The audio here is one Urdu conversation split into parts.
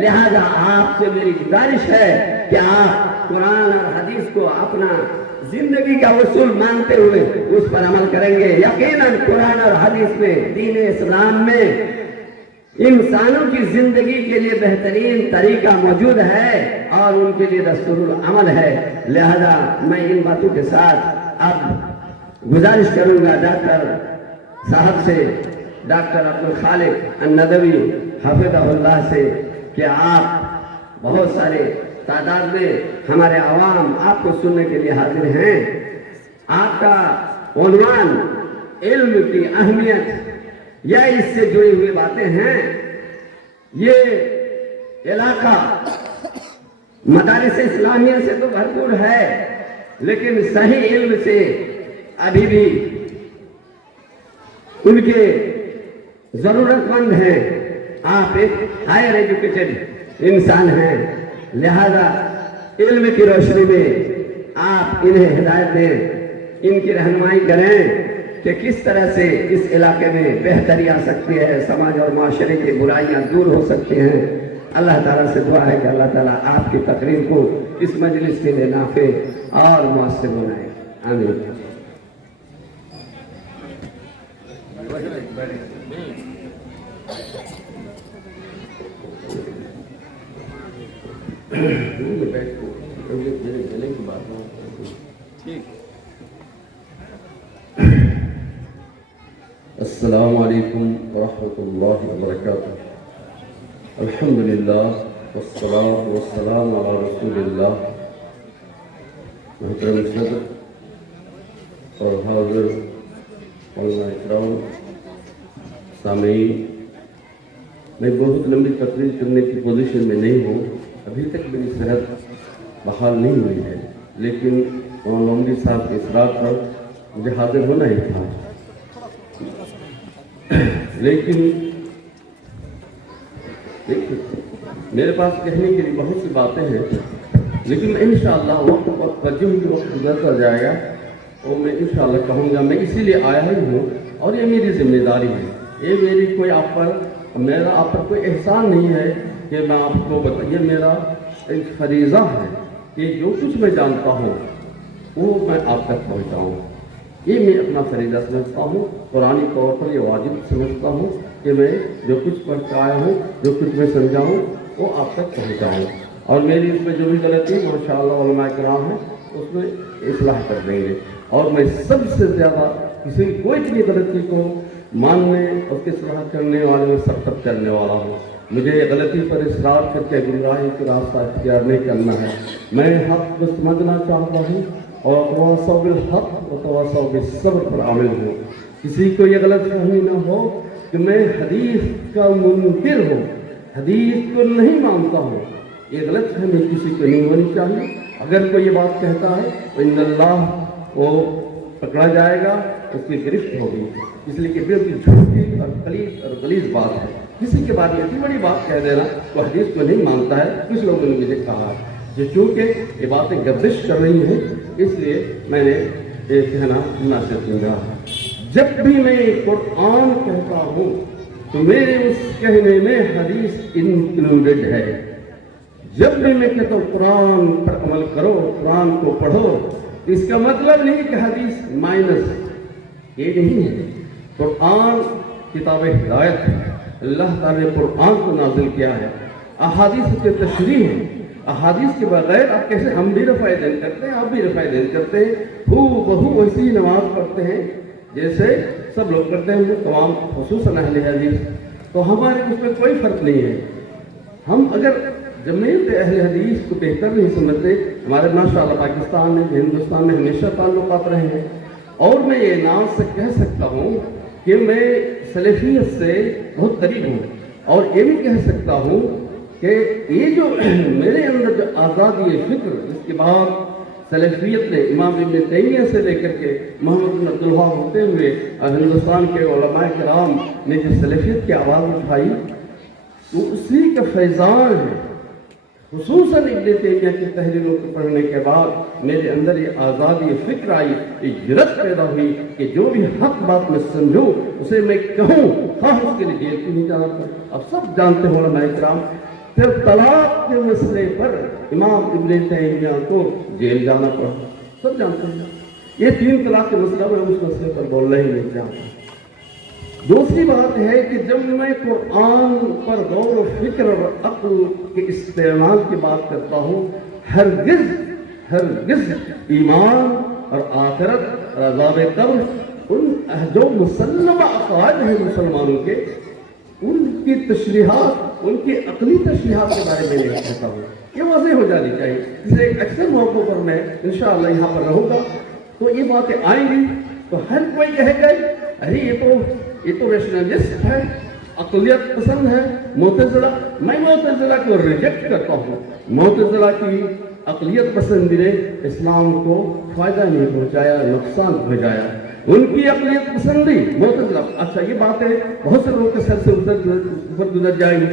لہذا آپ سے میری گزارش ہے کہ آپ قرآن اور حدیث کو اپنا زندگی کا اصول مانتے ہوئے اس پر عمل کریں گے۔ یقیناً قرآن اور حدیث میں، دین اسلام میں انسانوں کی زندگی کے لیے بہترین طریقہ موجود ہے اور ان کے لیے دستور العمل ہے۔ لہذا میں ان باتوں کے ساتھ اب گزارش کروں گا ڈاکٹر صاحب سے، ڈاکٹر عبدالخالق الندوی حفظہ اللہ سے، کہ آپ بہت سارے تعداد میں ہمارے عوام آپ کو سننے کے لیے حاضر ہیں۔ آپ کا عنوان علم کی اہمیت یا اس سے جڑی ہوئی باتیں ہیں۔ یہ علاقہ مدارس اسلامیہ سے تو بھرپور ہے، لیکن صحیح علم سے ابھی بھی ان کے ضرورت مند ہیں۔ آپ ایک ہائر ایجوکیٹڈ انسان ہیں، لہذا علم کی روشنی میں آپ انہیں ہدایت دیں، ان کی رہنمائی کریں کہ کس طرح سے اس علاقے میں بہتری آ سکتی ہے، سماج اور معاشرے کی برائیاں دور ہو سکتی ہیں۔ اللہ تعالیٰ سے دعا ہے کہ اللہ تعالیٰ آپ کی تقریر کو اس مجلس کے لیے نافع اور مؤثر بنائے۔ آمین۔ السلام علیکم ورحمۃ اللہ وبرکاتہ۔ الحمدللہ والصلاة والسلام علی رسول اللہ۔ محترم صدر اور حاضر علماء اکرام، سامعین، میں بہت لمبی تقریر کرنے کی پوزیشن میں نہیں ہوں، ابھی تک میری صحت بحال نہیں ہوئی ہے، لیکن مولانا صاحب کے اصرار پر مجھے حاضر ہونا ہی تھا۔ لیکن میرے پاس کہنے کے لیے بہت سی باتیں ہیں، لیکن میں انشاءاللہ وقت پر جو وقت گزرتا جائے گا وہ میں انشاءاللہ کہوں گا۔ میں اسی لیے آیا ہی ہوں اور یہ میری ذمہ داری ہے، یہ میری کوئی میرا آپ پر کوئی احسان نہیں ہے کہ میں آپ کو یہ میرا ایک فریضہ ہے کہ جو کچھ میں جانتا ہوں وہ میں آپ تک پہنچاؤں۔ یہ میں اپنا فریضہ سمجھتا ہوں، قرآنی طور پر یہ واجب سمجھتا ہوں کہ میں جو کچھ پڑھ کے آیا ہوں، جو کچھ میں سمجھا ہوں وہ آپ تک پہنچاؤں، اور میری اس میں جو بھی غلطی ہے ماشاءاللہ علماء کرام ہیں اس میں اصلاح کر دیں گے۔ اور میں سب سے زیادہ کسی کوئی بھی غلطی کو ماننے اس کے اصلاح کرنے والے میں سخت کرنے والا ہوں۔ مجھے غلطی پر اصرار کر کے گمراہی کا راستہ اختیار نہیں کرنا ہے۔ میں حق کو سمجھنا چاہتا ہوں اور تواصوا بالحق و تواصوا بالصبر پر عامل ہوں۔ کسی کو یہ غلط فہمی نہ ہو کہ میں حدیث کا منکر ہوں، حدیث کو نہیں مانتا ہوں، یہ غلط فہمی کسی کو نہیں ہونی چاہیے۔ اگر کوئی یہ بات کہتا ہے تو ان اللہ وہ پکڑا جائے گا، اس کی گرفت ہوگی، اس لیے کہ بالکل جھوٹی اور غلیظ بات ہے۔ کسی کے بارے میں اتنی بڑی بات کہہ دینا وہ حدیث کو نہیں مانتا ہے، کچھ لوگوں نے مجھے کہا کہ چونکہ یہ باتیں گردش کر رہی ہیں اس لیے میں نے یہ کہنا مناسب سمجھا۔ جب بھی میں قرآن کہتا ہوں تو میرے اس کہنے میں حدیث انکلوڈڈ ہے۔ جب بھی میں کہتا ہوں قرآن پر عمل کرو، قرآن کو پڑھو، اس کا مطلب نہیں کہ حدیث مائنس، یہ نہیں ہے۔ قرآن کتاب ہدایت ہے، اللہ تعالیٰ نے قرآن کو نازل کیا ہے، احادیث کے تشریح ہے۔ احادیث کے بغیر آپ کیسے، ہم بھی رفع دین کرتے ہیں، آپ بھی رفع دین کرتے ہیں، ہو بہو ویسی نماز پڑھتے ہیں جیسے سب لوگ کرتے ہیں، تمام خصوصاً اہل حدیث، تو ہمارے اس میں کوئی فرق نہیں ہے۔ ہم اگر جمعیت اہل حدیث کو بہتر نہیں سمجھتے، ہمارے ماشاءاللہ پاکستان میں، ہندوستان میں ہمیشہ تعلقات رہے ہیں، اور میں یہ نام سے کہہ سکتا ہوں کہ میں سلفیت سے بہت قریب ہوں، اور یہ بھی کہہ سکتا ہوں کہ یہ جو میرے اندر جو آزادی فکر، اس کے بعد سلفیت نے امام ابن تیمیہ سے لے کر کے محمد بن عبدالوہاب ہوتے ہوئے اور ہندوستان کے علماء کرام نے جو سلفیت کی آواز اٹھائی وہ اسی کا فیضان ہے۔ خصوصاً ابن تیمیہ کی تحریروں کو پڑھنے کے بعد میرے اندر یہ آزادی فکر آئی، یہ جرأت پیدا ہوئی کہ جو بھی حق بات میں سمجھوں اسے میں کہوں، خواہ اس کے لیے جیل کیوں نہیں جانا پڑے۔ اب سب جانتے ہو علماء کرام پھر طلاق کے مسئلے پر امام ابن تیمیہ کو جیل جانا پڑا، سب جانتے ہیں۔ یہ 3 طلاق کے مسئلہ میں اس مسئلے پر بولنا ہی نہیں چاہتا۔ دوسری بات ہے کہ جب میں قرآن پر غور و فکر اور عقل کے استعمال کی بات کرتا ہوں، ہرگز ایمان اور آخرت اور عذاب قبر، ان جو مسلمہ عقائد ہیں مسلمانوں کے، ان کی تشریحات، ان کی عقلی تشریحات کے بارے میں نہیں کہتا ہوں، یہ واضح ہو جانی چاہیے۔ اس لیے اکثر موقعوں پر میں انشاءاللہ یہاں پر رہوں گا تو یہ باتیں آئیں گی تو ہر کوئی کہے گا ارے یہ تو ریشنلسٹ ہے، عقلیت پسند ہے، معتزلہ۔ میں معتزلہ کو ریجیکٹ کرتا ہوں۔ معتزلہ کی عقلیت پسندی نے اسلام کو فائدہ نہیں پہنچایا، نقصان پہنچایا۔ ان کی عقلیت پسندی معتزلہ، اچھا یہ باتیں بہت سے لوگوں کے سر سے اوپر گزر جائیں گی۔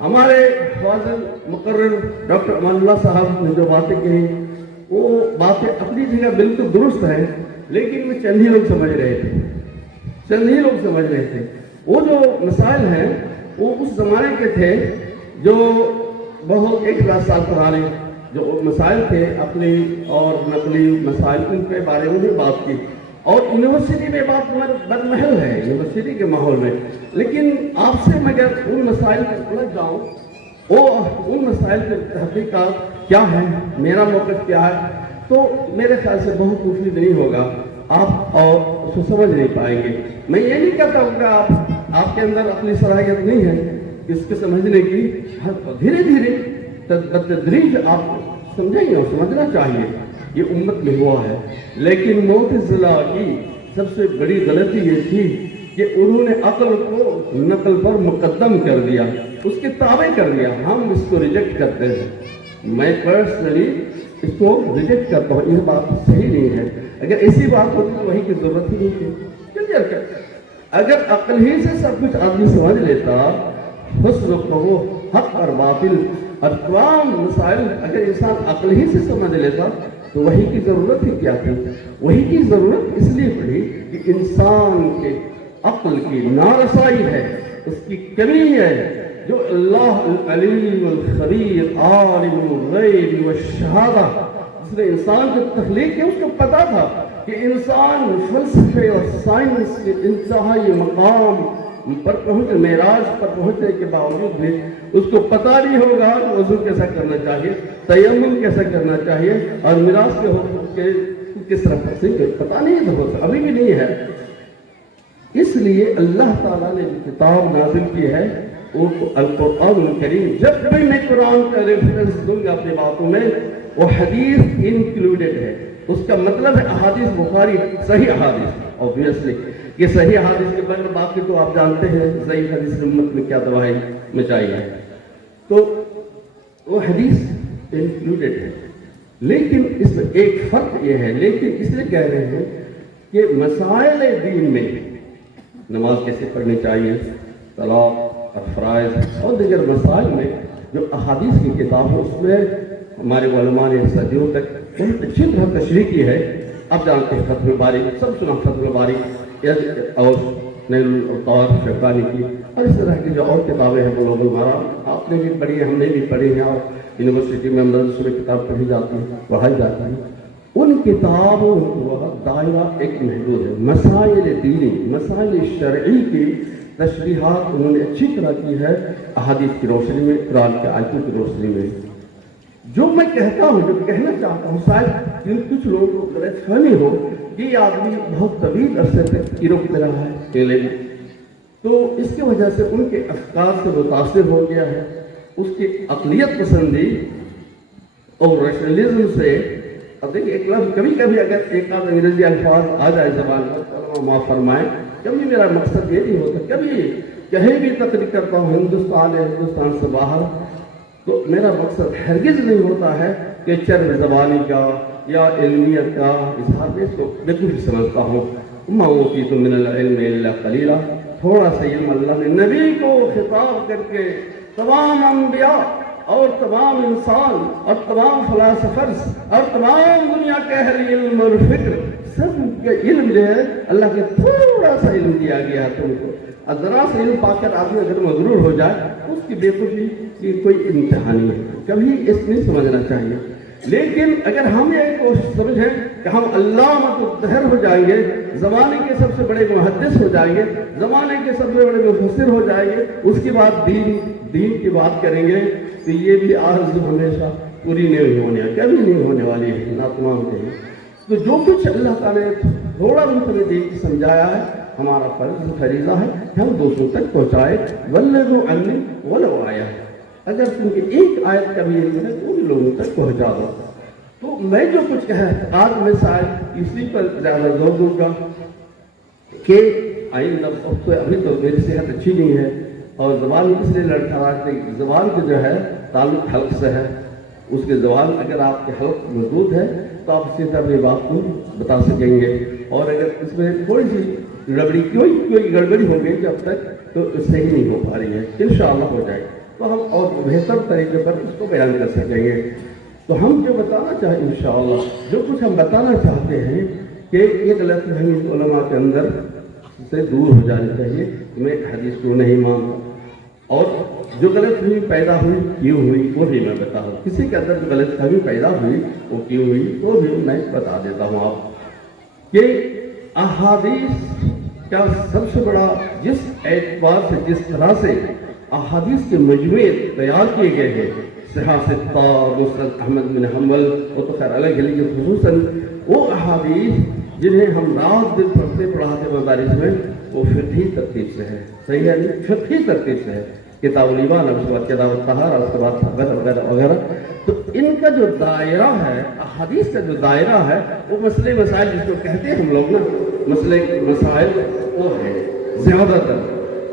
ہمارے فاضل مقرر ڈاکٹر امان اللہ صاحب نے جو باتیں کہی، وہ باتیں اپنی جگہ بالکل درست ہیں، لیکن وہ چند ہی لوگ سمجھ رہے تھے۔ وہ جو مسائل ہیں وہ اس زمانے کے تھے جو بہت 1,000 سال پرانے جو مسائل تھے، عقلی اور نقلی مسائل، ان کے بارے میں بھی بات کی۔ اور یونیورسٹی میں بات بد محل ہے، یونیورسٹی کے ماحول میں، لیکن آپ سے میں اگر ان مسائل پر الجھ جاؤں، ان مسائل کی تحقیقات کیا ہے، میرا موقف کیا ہے، تو میرے خیال سے بہت مفید نہیں ہوگا، آپ اور اس کو سمجھ نہیں پائیں گے۔ میں یہ نہیں کہتا ہوں کہ آپ کے اندر اپنی صلاحیت نہیں ہے اس کے سمجھنے کی، دھیرے دھیرے بتدریج آپ سمجھیں گے اور سمجھنا چاہیے، یہ امت میں ہوا ہے۔ لیکن معتزلہ کی سب سے بڑی غلطی یہ تھی کہ انہوں نے عقل کو نقل پر مقدم کر دیا، اس کے تابع کر دیا۔ ہم اس کو ریجیکٹ کرتے ہیں، میں پرسنلی اس کو ریجیکٹ کرتا ہوں، یہ بات صحیح نہیں ہے۔ اگر ایسی بات ہوتی تو وہی کی ضرورت ہی نہیں تھی۔ اگر عقل ہی سے سب کچھ آدمی سمجھ لیتا، حسن و حق اور باطل اور تمام مسائل اگر انسان عقل ہی سے سمجھ لیتا تو وہی کی ضرورت ہی کیا تھی؟ وہی کی ضرورت اس لیے پڑی کہ انسان کے عقل کی نارسائی ہے، اس کی کمی ہے۔ جو اللہ العلیم الخبیر عالم الغیب والشہادہ، جس نے انسان کو تخلیق کی، اس کو پتا تھا کہ انسان فلسفے اور سائنس کے انتہائی مقام پر پہنچ، معراج پر پہنچنے کے باوجود بھی اس کو پتہ نہیں ہوگا کہ وضو کیسا کرنا چاہیے، تیمم کیسا کرنا چاہیے، اور میراث کے حکم کے کس طرح پتہ نہیں تھا، ابھی بھی نہیں ہے۔ اس لیے اللہ تعالیٰ نے کتاب نازل کی ہے، وہ القرآن الکریم۔ جب بھی میں قرآن کا ریفرنس دوں گا اپنی باتوں میں، وہ حدیث انکلوڈیڈ ہے، اس کا مطلب ہے احادیث بخاری، صحیح احادیث، اوبویسلی یہ صحیح حدیث کے بارے میں بات کی تو آپ جانتے ہیں ضعیف حدیث امت میں کیا تباہی مچائی ہے، تو وہ حدیث انکلوڈیڈ ہے۔ لیکن اس میں ایک فرق یہ ہے، لیکن اس لیے کہہ رہے ہیں کہ مسائل دین میں نماز کیسے پڑھنی چاہیے، طلاق اور فرائض اور دیگر مسائل میں جو احادیث کی کتاب ہے، اس میں ہمارے علماء نے صدیوں تک بہت اچھی طرح تشریح کی ہے۔ اب جانتے ہیں فتح باری، سب سنا فتح باری اور نیل الطار شوکانی کی، اور اس طرح کی جو اور کتابیں ہیں بلوغ المرام، آپ نے بھی پڑھی ہیں، ہم نے بھی پڑھی ہیں، اور یونیورسٹی میں مدرسوں میں کتاب پڑھی جاتی ہے، پڑھائی جاتی ہے۔ ان کتابوں کا دائرہ ایک محدود ہے، مسائل دینی، مسائل شرعی کی تشریحات انہوں نے اچھی طرح کی ہے احادیث کی روشنی میں، قرآن کے آیتوں کی روشنی میں۔ جو میں کہتا ہوں، جو کہنا چاہتا ہوں، شاید کچھ لوگوں کو غلط فہمی ہو کہ یہ آدمی بہت طویل عرصے تک ایروپ میں رہا ہے کیلے میں، تو اس کی وجہ سے ان کے افکار سے متاثر ہو گیا ہے، اس کی عقلیت پسندی اور ریشنلزم سے۔ اب دیکھیں ایک لفظ کبھی کبھی اگر ایک آدھ انگریزی الفاظ آ جائے زبان پر، معاف فرمائیں، کبھی میرا مقصد یہ نہیں ہوتا، کبھی کہیں بھی تقریر کرتا ہوں ہندوستان یا ہندوستان سے باہر، تو میرا مقصد ہرگز نہیں ہوتا ہے کہ چرب زبانی کا یا علمیت کا اظہار، میں اس کو بالکل ہی سمجھتا ہوں۔ ما اوتیتم من العلم الا قلیلا، تھوڑا سا علم اللہ نے نبی کو خطاب کر کے تمام انبیاء اور تمام انسان اور تمام فلاسفرز اور تمام دنیا کے اہل علم اور فکر، سب کا علم جو ہے اللہ کے تھوڑا سا علم دیا گیا ہے تم کو۔ ذرا سا علم پا کر آدمی اگر مغرور ہو جائے، اس کی بیوقوفی کی کوئی انتہا نہیں ہے، کبھی اس نہیں سمجھنا چاہیے۔ لیکن اگر ہم یہ کوشش سمجھیں کہ ہم علامہ الدہر ہو جائیں گے، زمانے کے سب سے بڑے محدث ہو جائیں گے، زمانے کے سب سے بڑے مفسر ہو جائیں گے، اس کے بعد دین کی بات کریں گے، تو یہ بھی آرزو ہمیشہ پوری نہیں ہونے، کبھی نہیں ہونے والی ہے، ناتمام نہیں۔ تو جو کچھ اللہ تعالیٰ نے تھوڑا بھی دین کی سمجھایا ہے، ہمارا فرض فریضہ ہے کہ ہم دوسروں تک پہنچائے، بلغوا عنی ولو آیہ، اگر تم کی ایک آیت کا بھی علم ہے تو بھی لوگوں تک پہنچا دو۔ تو میں جو کچھ کہا آج میں شاید اسی پر زیادہ زور دوں گا کہ آئندہ ابھی تو میری صحت اچھی نہیں ہے اور زبان اس لیے لڑکھڑاتی ہے، زبان کے جو ہے تعلق حلق سے ہے، اس کے زبان اگر آپ کے حلق موجود ہے تو آپ اسی طرح اپنی بات کو بتا سکیں گے، اور اگر اس میں تھوڑی سی کوئی گڑبڑی ہو گئی جب تک تو صحیح نہیں ہو پا رہی ہے، انشاءاللہ ہو جائے تو ہم اور بہتر طریقے پر اس کو بیان کر سکیں گے۔ تو ہم جو بتانا چاہیں انشاءاللہ، جو کچھ ہم بتانا چاہتے ہیں کہ یہ غلط فہمی علماء کے اندر سے دور ہو جانی چاہیے، میں حدیث کو نہیں مانتا، اور جو غلط فہمی پیدا ہوئی کیوں ہوئی وہ بھی میں بتاؤں، کسی کے اندر جو غلط فہمی پیدا ہوئی وہ کیوں ہوئی وہ بھی میں بتا دیتا ہوں آپ کہ احادیث کا سب سے بڑا جس اعتبار سے، جس طرح سے احادیث کے مجموعے تیار کیے گئے ہیں، صحاح ستہ، مسند احمد بن حنبل، وہ تو خیر الگ ہے، لیکن خصوصاً وہ احادیث جنہیں ہم رات دن پڑھاتے مدارس میں، وہ فقہی ترتیب سے ہے، صحیح ہے نہیں، فقہی ترتیب سے ہے، کتاب الایمان، اس کے بعد کتاب الطہارہ، اس کے بعد وغیرہ وغیرہ وغیرہ۔ تو ان کا جو دائرہ ہے، احادیث کا جو دائرہ ہے، وہ مسئلے مسائل جس کو کہتے ہیں ہم لوگ نا، مسئلے مسائل وہ ہے زیادہ تر،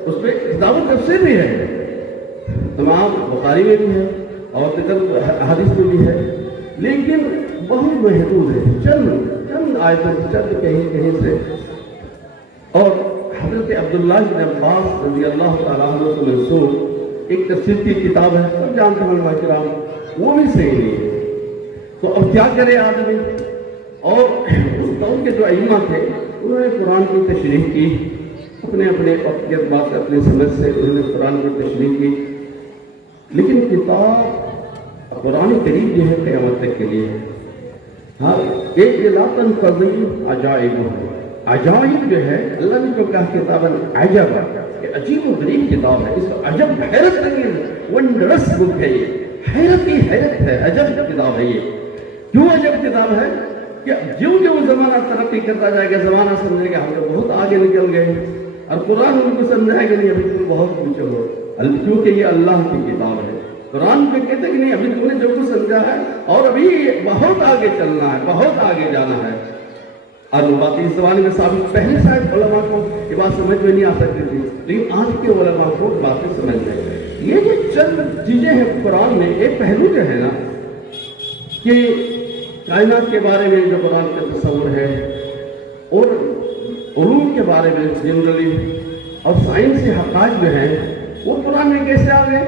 اس میں کتاب التفسیر بھی ہے، تمام بخاری میں بھی ہے اور دیگر حدیث میں بھی ہے، لیکن بہت محدود ہے، چند آیتوں چند کہیں سے۔ اور حضرت عبداللہ بن عباس رضی اللہ تعالیٰ عنہ سے منسوب ایک تفسیر کی کتاب ہے، سب جانتے ہیں علماء کرام، وہ بھی صحیح نہیں ہے۔ تو اب کیا کرے آدمی؟ اور اس دور کے جو ائمہ تھے انہوں نے قرآن کی تشریح کی، اپنے وقت کے اعتبار سے، اپنے سمجھ سے انہوں نے قرآن کی تشریح کی، لیکن کتاب قرآن کریم جو ہے قیامت تک کے لیے ہے۔ ہاں، ایک لا تنقضی عجائب ہے، عجائب جو ہے اللہ نے جو کہا کتاب عجب ہے، یہ عجیب و غریب کتاب ہے، اس کا عجب حیرت انگیز ونڈرس بک ہے، یہ حیرت ہی حیرت ہے، عجب کتاب ہے یہ۔ کیوں عجب کتاب ہے؟ کہ جو زمانہ ترقی کرتا جائے گا، زمانہ سمجھے گا ہم لوگ بہت آگے نکل گئے، اور قرآن ان کو سمجھائے گا نہیں ابھی تم بہت پیچھے ہو، کیونکہ یہ اللہ کی کتاب ہے۔ قرآن پہ کہتے کہ نہیں ابھی تم نے جو کچھ سمجھا ہے اور ابھی بہت آگے چلنا ہے، بہت آگے جانا ہے۔ اور وہ بات اس زمانے میں ثابت، پہلے شاید علماء کو یہ بات سمجھ میں نہیں آ سکتی تھی، لیکن آج کے علماء کو باتیں سمجھ میں آئی۔ یہ جو چند چیزیں ہیں قرآن میں، ایک پہلو جو ہے نا کہ کائنات کے بارے میں جو قرآن کا تصور ہے، اور علوم کے بارے میں جنرلی، اور سائنسی حقائق جو ہیں وہ قرآن میں کیسے آ گئے؟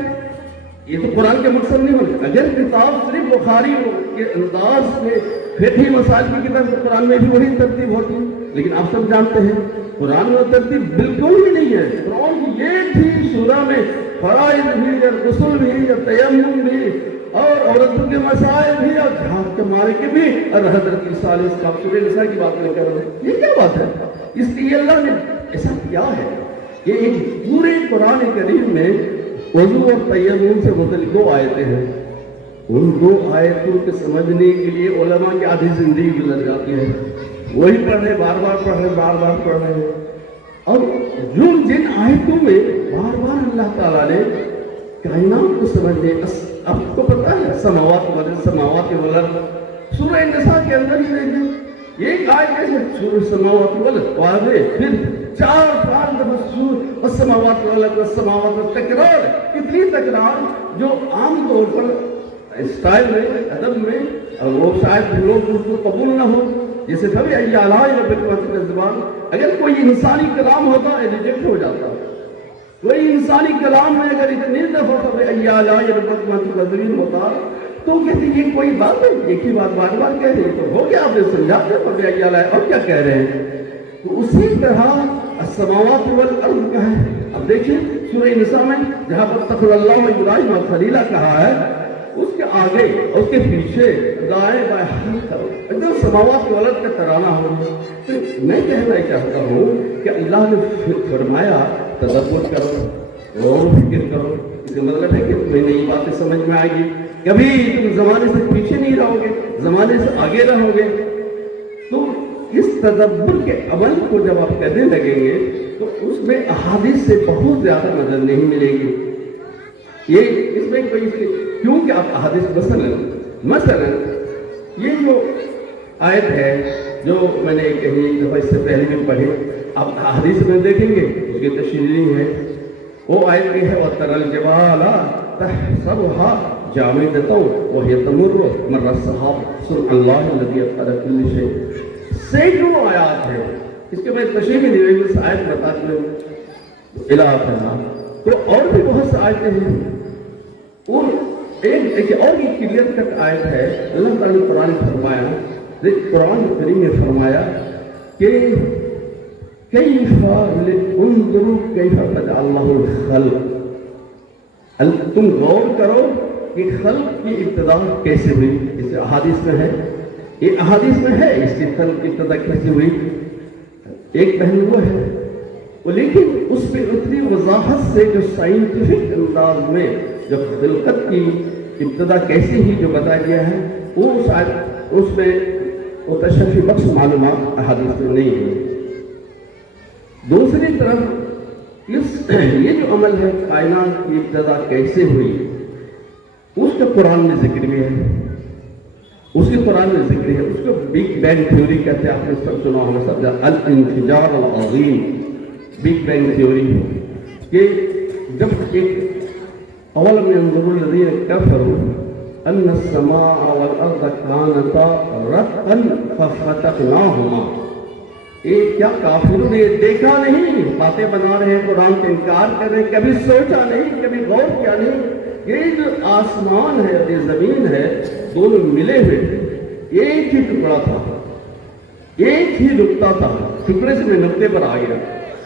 یہ تو قرآن کے مقصد نہیں ہوتا۔ اگر کتاب صرف بخاری کے انداز میں فقہی مسائل کی کتاب، قرآن میں بھی وہی ترتیب ہوتی ہے، لیکن آپ سب جانتے ہیں قرآن میں ترتیب بالکل ہی نہیں ہے۔ قرآن کی ایک ہی سورہ میں فرائض بھی اور غسل بھی اور تیمم بھی اور عورتوں کے مسائل بھی اور جہاد کے مارکے بھی، اور حضرت عیسیٰ علیہ السلام سورہ نساء کی بات نہیں کر رہے ہیں، یہ کیا بات ہے؟ اس لیے اللہ نے ایسا کیا ہے کہ ایک پورے قرآن کریم میں وضو اور تیمم سے متعلق 2 آیتیں ہیں، ان 2 آیتوں کے سمجھنے کے لیے علماء کی آدھی زندگی گزر جاتی ہے، وہی پڑھ رہے، بار بار پڑھ رہے، بار بار پڑھ رہے ہیں۔ اور جن آیتوں میں بار بار اللہ تعالیٰ نے کائنات کو سمجھنے، آپ کو پتا ہے سماوات والارض، سورہ نساء کے اندر ہی دیکھیں، ایک آیت کیسے سورہ سماوات والارض واضح، پھر 4-5 دفعہ سورہ السماوات والارض والسماوات والارض، تکرار، اتنی تکرار جو عام طور پر اسٹائل میں، ادب میں، اور وہ شاید لوگ اس کو قبول نہ ہو، جیسے کبھی زبان، اگر کوئی انسانی کلام ہوتا ہے ریجیکٹ ہو جاتا، کوئی انسانی کلام میں اگر اتنی دفعہ ہوتا تو کہتے یہ کوئی بات ہے، ایک ہی بات بار بار کہہ رہے، تو ہو گیا آپ نے سمجھا دیا اور کیا کہہ رہے ہیں۔ تو اسی طرح السماوات والارض کا ہے۔ اب دیکھیں سورہ نساء میں جہاں پر تخل اللہ ابراہیم اور خلیلہ کہا ہے، اس کے آگے اس کے پیچھے دائیں بائیں ہاتھ کرو، ایک دم سماوات کے ولد کا ترانہ ہو۔ تو میں کہنا چاہتا ہوں کہ اللہ نے فرمایا تدبر کرو، غور و فکر کرو، اس کا مطلب ہے کہ تمہیں نئی باتیں سمجھ میں آئے گی، کبھی تم زمانے سے پیچھے نہیں رہو گے، زمانے سے آگے رہو گے۔ تو اس تدبر کے عمل کو جب آپ کرنے لگیں گے تو اس میں احادیث سے بہت زیادہ مدد نہیں ملے گی۔ یہ اس میں کوئی کیونکہ آپ احادیث مثلا یہ جو آیت ہے جو میں نے کہیں ایک دفعہ اس سے پہلے بھی پڑھی، آپ احادیث میں دیکھیں گے اس کی تشریح ہے، وہ آیت کی ہے وَتَرَى الْجِبَالَ تَحْسَبُهَا جَامِدَةً وَهِيَ تَمُرُّ مَرَّ السَّحَابِ صُنْعَ اللَّهِ الَّذِي أَتْقَنَ كُلَّ شَيْءٍ۔ سینکڑوں آیات ہے، اس کے بعد تشریح میں نہیں اس آیت بتاتے ہیں الہ، تو اور بھی بہت سے آیتیں ہیں، اور ایک اور بھی کلیئر کٹ آیت ہے۔ اللہ تعالیٰ نے قرآن فرمایا، قرآن کریم نے فرمایا کہ کیف انظروا کیف بدأ اللہ الخلق، تم غور کرو کہ خلق کی ابتدا کیسے ہوئی۔ اس احادیث میں ہے، یہ احادیث میں ہے اس کی خلق کی ابتدا کیسے ہوئی، ایک پہلو وہ ہے، لیکن اس پہ اتنی وضاحت سے جو سائنٹیفک انداز میں جو خلقت کی ابتدا کیسے ہی جو بتایا گیا ہے، وہ اس میں وہ تشریفی بخش معلومات احادیث میں نہیں ہے۔ دوسری طرف یہ جو عمل ہے کائنات کی ابتدا کیسے ہوئی، اس کا قرآن میں ذکر بھی ہے، اس کے قرآن میں ذکر ہے، اس کو بگ بینگ تھیوری کہتے ہیں، آپ نے سب سنا ہوگا، سب الانفجار العظیم، بگ بینگ تھیوری، کہ جب ایک اولم ينظر الذين كفروا ان السماء والارض كانتا رتقا ففتقناهما، کیا کافروں نے دیکھا نہیں، باتیں بنا رہے ہیں، قرآن کا انکار کر رہے ہیں، کبھی سوچا نہیں، کبھی غور کیا نہیں، یہ جو آسمان ہے اور یہ زمین ہے دونوں ملے ہوئے تھے، ایک ہی ٹکڑا تھا، ایک ہی نقطہ تھا، ٹکڑے سے میں نقطے پر آ گیا۔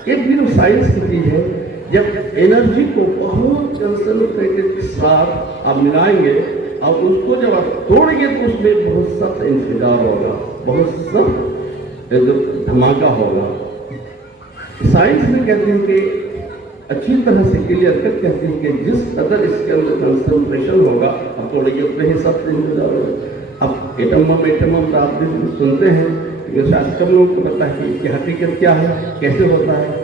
ایک بھی جو سائنس کی چیز ہے، جب انرجی کو بہت کنسنٹریٹڈ کے ساتھ آپ ملائیں گے اور اس کو جب آپ توڑیں گے تو اس میں بہت سخت انفجار ہوگا، بہت سخت دھماکہ ہوگا۔ سائنس میں کہتے ہیں کہ اچھی طرح سے کلیئر کٹ کہتے ہیں کہ جس قدر اس کے اندر کنسنٹریشن ہوگا اب توڑیں گے اتنے ہی سخت انفجار ہوگا۔ اب ایٹم آپ بھی سنتے ہیں لیکن شاید کم لوگوں کو پتہ ہے کہ حقیقت کیا ہے، کیسے ہوتا ہے۔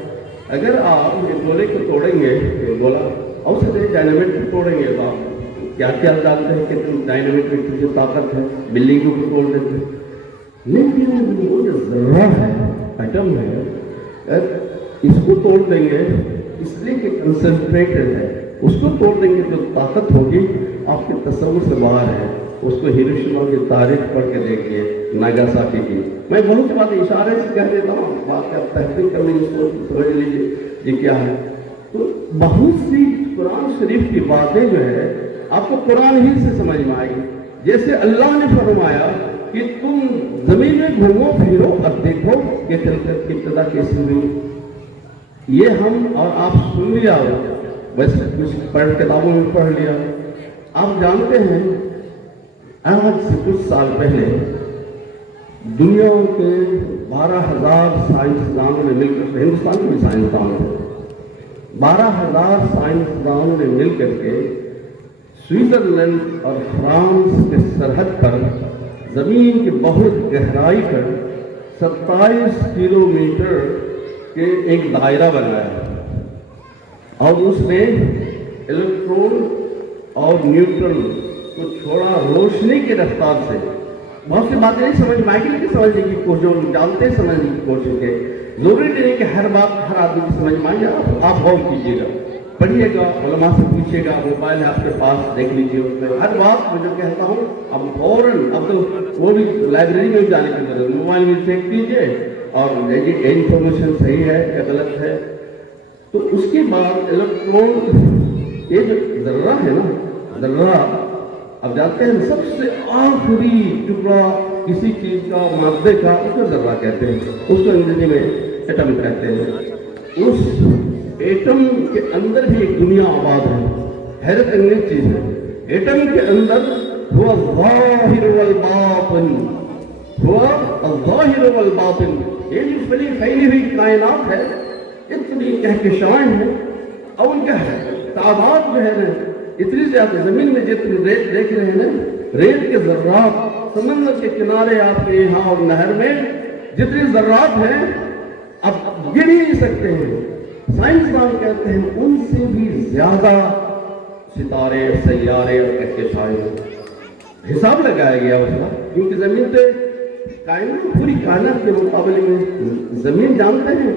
اگر آپ یہ گولے کو توڑیں گے، گولا اور سے ڈائنامٹ کو توڑیں گے تو آپ کیا کیا ڈالتے ہیں کہ ڈائنامٹ میں جو طاقت ہے بلڈنگوں کو توڑ دیتے ہیں، لیکن وہ جو ذرہ ہے، ایٹم ہے، اس کو توڑ دیں گے اس لیے کہ کنسنٹریٹڈ ہے، اس کو توڑ دیں گے جو طاقت ہوگی آپ کے تصور سے باہر ہے۔ اس کو ہیروشیما کی تاریخ پڑھ کے دیکھیے، ناگاساکی کی۔ میں بہت سی باتیں اشارے سے کہہ دیتا ہوں، بات کا تحقیق کرنے کی سمجھ لیجیے یہ کیا ہے۔ تو بہت سی قرآن شریف کی باتیں جو ہے آپ کو قرآن ہی سے سمجھ میں آئے گی۔ جیسے اللہ نے فرمایا کہ تم زمین میں گھومو پھرو اور دیکھو کہ خلقت کی ابتدا کیسی ہوئی، یہ ہم اور آپ سن لیا، ویسے پڑھ کتابوں میں پڑھ لیا۔ آپ جانتے ہیں آج سے کچھ سال پہلے دنیا کے 12,000 سائنسدانوں نے مل کر، ہندوستان کے بھی سائنسدان ہیں، 12,000 سائنسدانوں نے مل کر کے سوئٹزرلینڈ اور فرانس کے سرحد پر زمین کی بہت گہرائی پر 27 کلومیٹر کے ایک دائرہ بنایا اور اس میں الیکٹرون اور نیوٹرن کو چھوڑا روشنی کی رفتار سے۔ بہت سی باتیں نہیں سمجھ میں آئے گی لیکن سمجھنے کی کوشش، جو جانتے ہیں سمجھنے کی کوشش ہے، ضروری نہیں کہ ہر بات ہر آدمی کی سمجھ میں آئے گا۔ آپ غور کیجیے گا، پڑھیے گا، علماء سے پوچھیے گا، موبائل ہے آپ کے پاس، دیکھ لیجیے، اس میں ہر بات میں جو کہتا ہوں اب فوراً، اب تو وہ بھی لائبریری میں جانے کی ضرورت، موبائل میں چیک کیجیے اور انفارمیشن صحیح ہے یا غلط ہے۔ تو اس کے بعد الیکٹرون، یہ جو ذرہ ہے نا، ذرہ اب جانتے ہیں سب سے آخری ٹکڑا کسی چیز کا، مادے کا، اس کو ذرہ کہتے ہیں، اس کو انگریزی میں ایٹم کہتے ہیں۔ اس ایٹم کے اندر بھی ایک دنیا آباد ہے، حیرت انگیز چیز ہے۔ ایٹم کے اندر ہوا الظاہر والباطن، ہوا الظاہر والباطن، یہ جو پھیلی ہوئی کائنات ہے، اتنی کہکشائیں ہیں، اور ان کا تعداد جو ہے نا اتنی زیادہ، زمین میں جتنی ریت دیکھ رہے ہیں نا، ریت کے ذرات سمندر کے کنارے آپ کے یہاں اور نہر میں جتنی ذرات ہیں اب گر ہی نہیں سکتے ہیں۔ سائنسدان کہتے ہیں ان سے بھی زیادہ ستارے، سیارے اور کہکشائیں، حساب لگایا گیا اس کا، کیونکہ زمین پہ کائنات، پوری کائنات کے مقابلے میں زمین جانتے ہیں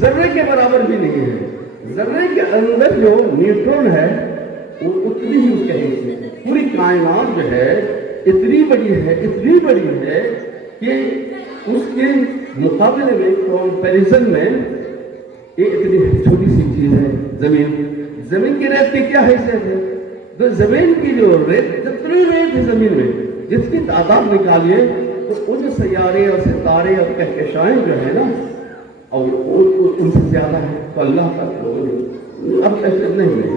ذرے کے برابر بھی نہیں ہے۔ ذرے کے اندر جو نیوٹرون ہے وہ اتنی ہی اس کے حصے، پوری کائنات جو ہے اتنی بڑی ہے، اتنی بڑی ہے کہ اس کے مقابلے میں کمپیریزن میں یہ اتنی چھوٹی سی چیز ہے زمین۔ زمین کی ریت کی کیا حیثیت ہے؟ تو زمین کی جو ریت، جتنی ریت ہے زمین میں، جس کی تعداد نکالیے تو ان سیارے اور ستارے اور کہکشائیں جو ہے نا، اور ان سے زیادہ ہے۔ تو اللہ کا اب ایسے نہیں ہے۔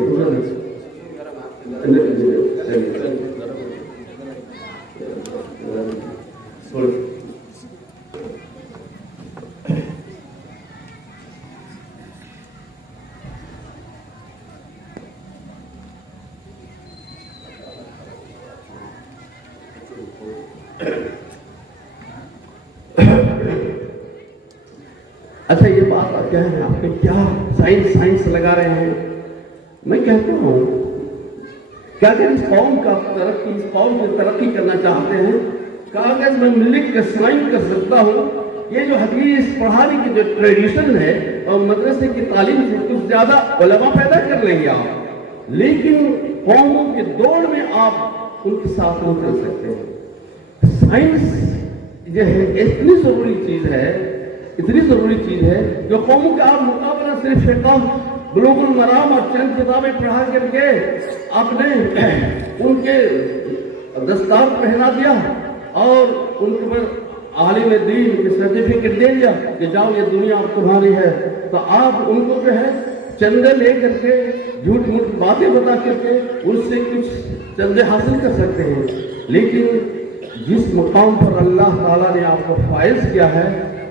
اچھا یہ بات کیا ہے، آپ نے کیا سائنس لگا رہے ہیں؟ میں کہتا ہوں کیا کہ اس قوم کی ترقی کرنا چاہتے ہیں، کاغذ میں لکھ کے سائن کر سکتا ہوں، یہ جو حدیث پڑھانے کی جو ٹریڈیشن ہے اور مدرسے کی تعلیم سے کچھ زیادہ علماء پیدا کر لیں گے آپ، لیکن قوموں کے دوڑ میں آپ ان کے ساتھ نہیں چل سکتے۔ سائنس جو ہے اتنی ضروری چیز ہے جو قوموں کا آپ مقابلہ صرف فقہ، بلوغ المرام اور چند کتابیں پڑھا کر کے آپ نے ان کے دستار پہنا دیا اور ان پر عالم دین کے سرٹیفکیٹ دے دیا کہ جاؤ یہ دنیا اب تمہاری ہے، تو آپ ان کو جو ہے چندے لے کر کے، جھوٹ موٹ باتیں بتا کر کے ان سے کچھ چندے حاصل کر سکتے ہیں۔ لیکن جس مقام پر اللہ تعالیٰ نے آپ کو فائز کیا ہے،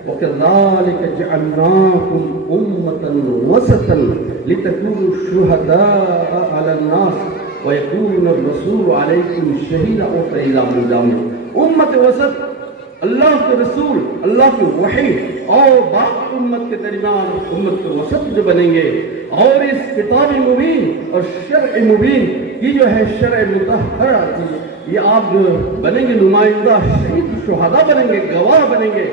وَكَذَلِكَ جَعَلْنَاكُمْ أُمَّةً وَسَطًا لِتَكُونُوا شُهَدَاءَ عَلَى النَّاسِ وَيَكُونَ الرَّسُولُ عَلَيْكُمْ شَهِيدًا وَإِلَى مُجَامِعٍ۔ امت وسط، اللہ کے رسول، اللہ کی وحی اور باقی امت کے درمیان امت کے وسط جو بنیں گے، اور اس کتاب مبین اور شرع مبین کی جو ہے شرع مطہرہ کی، یہ آپ جو بنیں گے نمائندہ، شہید، شہداء بنیں گے، گواہ بنیں گے۔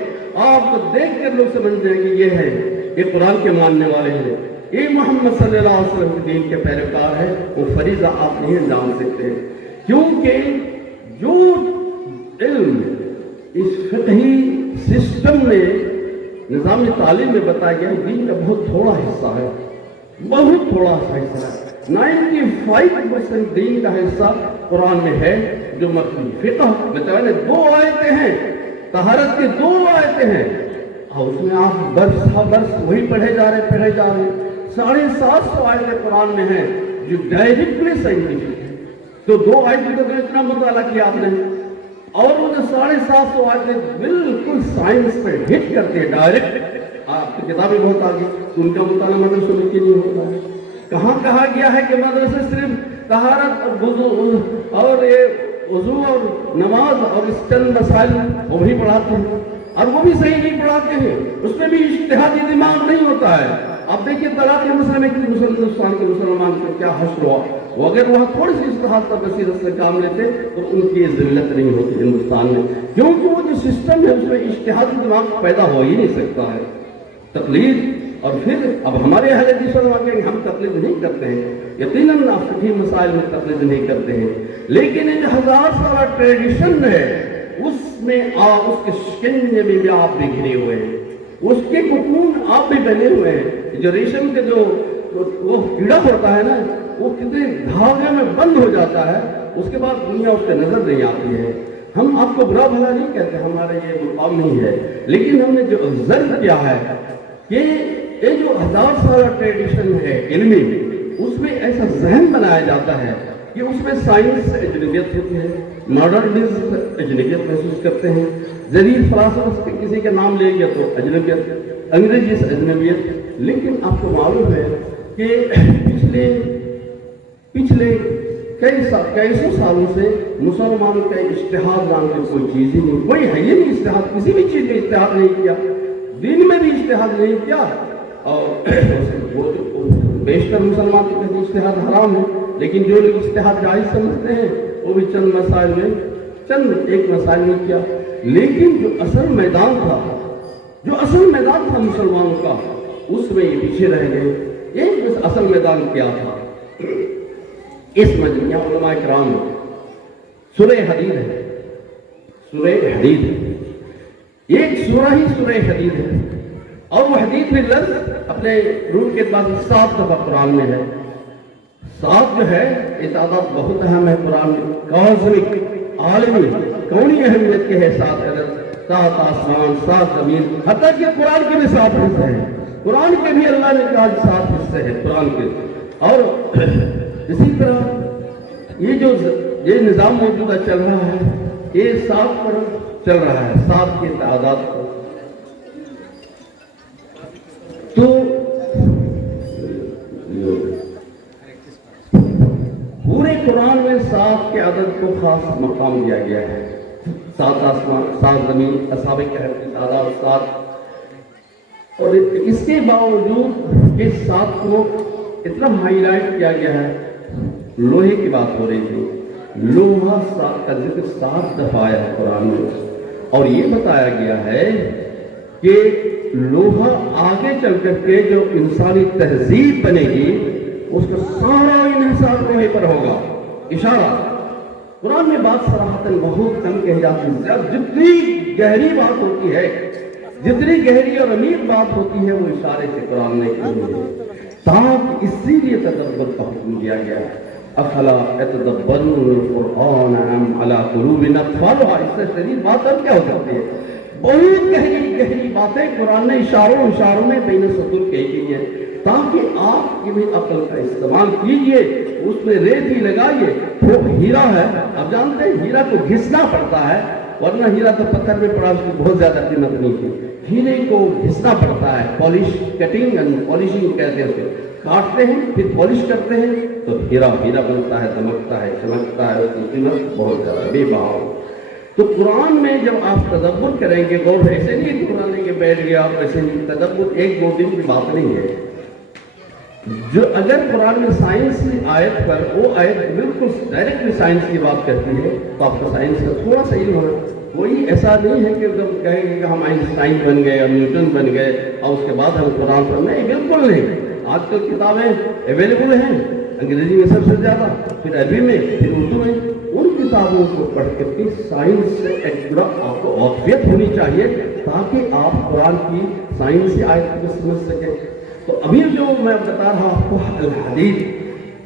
آپ کو دیکھ کر لوگ سمجھ جائیں گے یہ ہے، یہ قرآن کے ماننے والے ہیں، یہ محمد صلی اللہ علیہ وسلم کے دین کے پیروکار ہے۔ وہ فریضہ آپ نہیں انجام سکتے، کیونکہ جو علم اس فقہی سسٹم میں، نظام تعلیم میں بتایا گیا دین کا بہت تھوڑا حصہ ہے، بہت تھوڑا سا حصہ ہے۔ 95% دین کا حصہ قرآن میں ہے، جو مطلب فقہ بتایا 2 آیتیں ہیں، طہارت کی 2 آیتیں ہیں، اور اس میں آپ برس وہی پڑھے جا رہے 750 آیتیں قرآن میں ہیں جو ڈائریکٹلی سائنٹیفک ہے۔ تو 2 آیتیں تو اتنا مطالعہ کیا آپ نے، اور وہ جو 750 آیتیں بالکل سائنس پہ ہٹ کرتے ہیں ڈائریکٹ۔ آپ کی کتابیں بہت آگے، ان کا مطالعہ مدرسوں میں کیوں نہیں ہوتا ہے؟ کہاں کہا گیا ہے کہ مدرسے صرف طہارت اور وضو اور یہ وضو اور نماز اور اس چند مسائل وہی پڑھاتے ہیں، اور وہ بھی صحیح نہیں پڑھاتے ہیں، اس میں بھی اجتہادی دماغ نہیں ہوتا ہے۔ اب دیکھیے طلاق مسئلے میں ہندوستان کے مسلمان کا کیا حشر ہوا، وہ اگر وہاں تھوڑی سی اصلاحات پر بصیرت سے کام لیتے تو ان کی ذلت نہیں ہوتی ہندوستان میں، کیونکہ وہ جو سسٹم ہے اس میں اجتہادی دماغ پیدا ہو ہی نہیں سکتا ہے۔ تقلید، اور پھر اب ہمارے اہل حدیث علماء کہ ہم تقلید نہیں کرتے ہیں، یقیناً فقہی مسائل میں تقلید نہیں کرتے ہیں، لیکن یہ 1000 سالہ ٹریڈیشن ہے اس میں آپ اس کے شکنجے میں بھی آپ بکھرے ہوئے ہیں، اس کے ککون آپ بھی بنے ہوئے ہیں۔ جو ریشم کے جو وہ کیڑا ہوتا ہے نا، وہ کتنے دھاگے میں بند ہو جاتا ہے، اس کے بعد دنیا اس پہ نظر نہیں آتی ہے۔ ہم آپ کو برا بھلا نہیں کہتے، ہمارا یہ مقام نہیں ہے، لیکن ہم نے جو ضرب کیا ہے کہ یہ جو 1000 سالہ ٹریڈیشن ہے علمی، اس میں ایسا ذہن بنایا جاتا ہے کہ اس میں سائنس سے اجنبیت ہوتی ہے، ماڈرنزم اجنبیت محسوس کرتے ہیں، جدید فلاسفہ کسی کا نام لے گیا تو اجنبیت، انگریزی سے اجنبیت۔ لیکن آپ کو معلوم ہے کہ پچھلے کئی سو سالوں سے مسلمانوں کا اجتہاد نام کی کوئی چیز ہی نہیں، کوئی ہے ہی نہیں اجتہاد، کسی بھی چیز میں اجتہاد نہیں کیا، دین میں بھی اجتہاد نہیں کیا۔ اور وہ بیشتر مسلمان تو کہتے ہیں اجتہاد حرام ہے، لیکن جو لوگ اجتہاد جائز سمجھتے ہیں وہ بھی چند ایک مسائل میں کیا۔ لیکن جو اصل میدان تھا مسلمانوں کا، اس میں یہ پیچھے رہ گئے۔ یہ اصل میدان کیا تھا؟ اس مجمع علماء کرام میں سورہ حدید ہے، ایک سورہ ہی سورہ حدید ہے، اور وہ حدید میں لفظ اپنے روح کے بعد 7 دفعہ قرآن میں ہے۔ 7 جو ہے یہ تعداد بہت اہم ہے قرآن میں، کاسمک عالمی کونی اہمیت کے ہے 7 عدد، 7 آسمان 7 زمین، حتیٰ کہ قرآن کے بھی 7 حصے ہیں، قرآن کے بھی اللہ نے کہا 7 حصے ہیں قرآن کے۔ اور اسی طرح یہ نظام موجودہ چل رہا ہے، یہ 7 پر چل رہا ہے، 7 کی تعداد پر۔ تو پورے قرآن میں 7 کے عدد کو خاص مقام دیا گیا ہے، 7 آسمان 7 زمین، اصحاب کہف کی تعداد 7، اور اس کے باوجود اس 7 کو اتنا ہائی لائٹ کیا گیا ہے۔ لوہے کی بات ہو رہی تھی، لوہا 7 کا ذکر 7 دفعہ آیا ہے قرآن میں، اور یہ بتایا گیا ہے کہ لوہا آگے چل کر کے جو انسانی تہذیب بنے گی اس کا سارا انحصار لوہے پر ہوگا۔ اشارہ قرآن میں بات صراحتاً بہت کم کہی جاتی ہے، جتنی گہری بات ہوتی ہے، جتنی گہری اور عمیق بات ہوتی ہے وہ اشارے سے قرآن نے کی ہے، تاکہ اسی لیے تدبر کا حکم دیا گیا ہے۔ افلا يتدبرون القرآن ام على قلوب اقفالها، اس سے شدید بات اب کیا ہو سکتی ہے؟ بہت گہری باتیں قرآن نے اشاروں میں بین سطور کہی گئی ہیں، تاکہ آپ کی بھی عقل کا استعمال کیجئے، اس میں ریت ہی لگائیے۔ وہ ہیرا ہے، آپ جانتے ہیں ہیرا کو گھسنا پڑتا ہے، ورنہ ہیرا تو پتھر میں پڑا، اس کی بہت زیادہ قیمت نہیں تھی۔ ہیرے کو گھسنا پڑتا ہے، کٹنگ اینڈ پالشنگ کہتے ہیں، کاٹتے ہیں پھر پالش کرتے ہیں تو ہیرا بنتا ہے، دمکتا ہے، چمکتا ہے، اس کی قیمت بہت زیادہ بے بہا۔ تو قرآن میں جب آپ تدبر کریں گے، غور ایسے نہیں قرآن لے کے بیٹھ گیا آپ ایسے نہیں، تدبر 1-2 دن کی بات نہیں ہے۔ جو اگر قرآن میں سائنس کی آیت پر، وہ آیت بالکل ڈائریکٹلی سائنس کی بات کرتی ہے، تو آپ کا سائنس کا تھوڑا سا علم ہونا، کوئی ایسا نہیں ہے کہ جب کہیں گے کہ ہم آئنسٹائن بن گئے اور نیوٹن بن گئے اور اس کے بعد ہم قرآن پر، نہیں، بالکل نہیں۔ آج کل کتابیں اویلیبل ہیں، انگریزی میں سب سے زیادہ، پھر عربی میں، پھر اردو میں۔ ان کتابوں کو پڑھ کر کے سائنس سے ایک پورا آپ کو واقفیت ہونی چاہیے، تاکہ آپ قرآن کی سائنس کی آیت کو سمجھ سکیں۔ تو ابھی جو میں بتا رہا آپ کو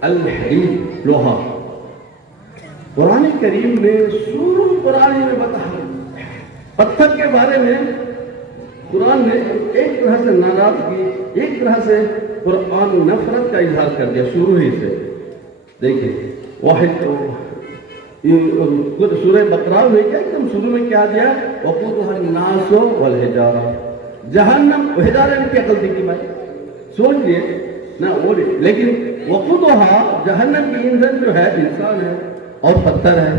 الحدید لوہا، قرآن کریم میں سورہ قرآن میں بتا، پتھر کے بارے میں قرآن نے ایک طرح سے ناراضگی، ایک طرح سے قرآن نفرت کا اظہار کر دیا شروع ہی سے۔ دیکھیں واحد سورہ بقرہ میں کیا ایک دم شروع میں کیا دیا، وقودها الناس والحجارہ، جہنم حجارہ نے کیا غلطی کی بھائی، سوچ لیے نہ بولے، لیکن وقودها جہنم کی ایندھن جو ہے انسان ہے اور پتھر ہے۔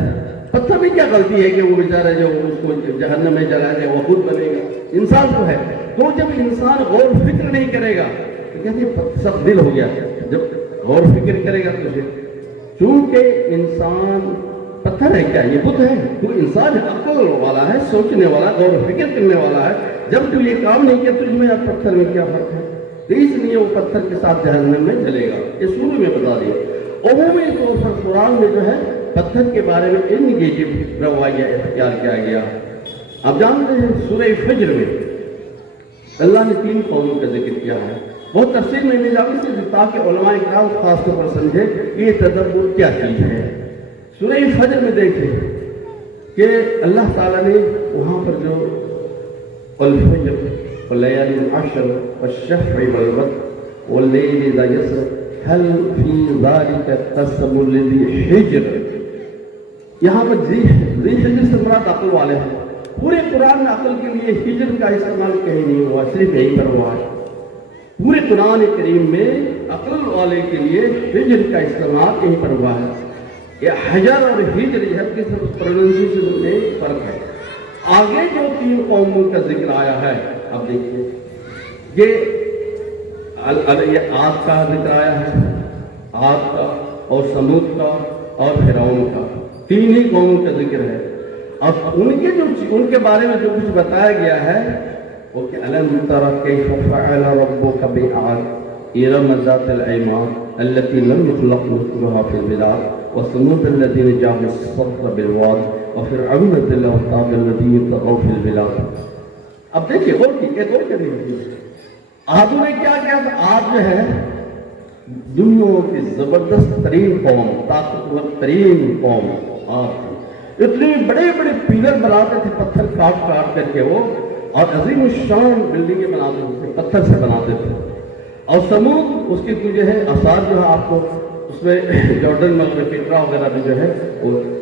پتھر میں کیا غلطی ہے کہ وہ بیچارہ جو اس کو جہنم میں جلا دے، وقود بنے گا، انسان تو ہے۔ تو جب انسان غور فکر نہیں کرے گا تو کہتے ہیں سب دل ہو گیا، جب غور فکر کرے گا تو چونکہ انسان پتھر ہے، کیا یہ بت ہے؟ تو انسان عقل والا ہے، سوچنے والا، غور و فکر کرنے والا ہے۔ جب تو یہ کام نہیں کیا تجھ میں اور پتھر میں کیا فرق ہے؟ تو اس لیے وہ پتھر کے ساتھ جہنم میں جلے گا، یہ شروع میں بتا دیا۔ عمومی طور پر قرآن میں جو ہے پتھر کے بارے میں انگیجو رویہ اختیار کیا گیا۔ آپ جانتے ہیں سورہ فجر میں اللہ نے 3 قوموں کا ذکر کیا ہے، بہت تفصیل میں نہیں جاتی سے، تاکہ علماء کرام خاص طور پر سمجھے کہ یہ تدبر کیا چیز ہے۔ سورہ فجر میں دیکھیں کہ اللہ تعالیٰ نے وہاں پر جو الفجر والليالي العشر والشفع والوتر والليل إذا يسر هل في ذلك قسم لذي حجر. یہاں پر ذی حجر سے مراد عقل والے ہیں. پورے قرآن میں عقل کے لیے حجر کا استعمال کہیں نہیں ہوا, صرف یہیں پر ہوا ہے. پورے قرآن کریم میں عقل والے کے لیے حجر کا استعمال یہیں پر ہوا ہے. یہ حجر اور ہجر یہ کی پروننسیشن میں فرق ہے. آگے جو 3 قوموں کا ذکر آیا ہے, اب دیکھیے یہ عاد کا ذکر آیا ہے, عاد کا اور سمود کا اور فرعون کا, 3 ہی قوموں کا ذکر ہے. اب ان کے بارے میں جو کچھ بتایا گیا ہے وہ کہ أَلَمْ تَرَ كَيْفَ فَعَلَ رَبُّكَ بِعَادٍ إِرَمَ ذَاتِ الْعِمَادِ الَّتِي لَمْ يُخْلَقْ مِثْلُهَا فِي الْبِلَادِ وَثَمُودَ الَّذِينَ جَابُوا الصَّخْرَ بِالْوَادِ وَفِرْعَوْنَ ذِي الْأَوْتَادِ الَّذِينَ طَغَوْا فِي الْبِلَادِ. اب دیکھیے اور کریں گے عادوں نے کیا کیا تھا. عاد جو ہے دنیا کی زبردست ترین قوم, طاقتور ترین قوم عاد تھی. اتنے بڑے بڑے پیلر بناتے تھے پتھر کاٹ کر کے وہ, اور عظیم الشان بلڈنگیں بناتے تھے, پتھر سے بناتے تھے. اور سمود اس کی جو ہے آثار جو ہے آپ کو اس میں جارڈن میں پیٹرا وغیرہ بھی جو ہے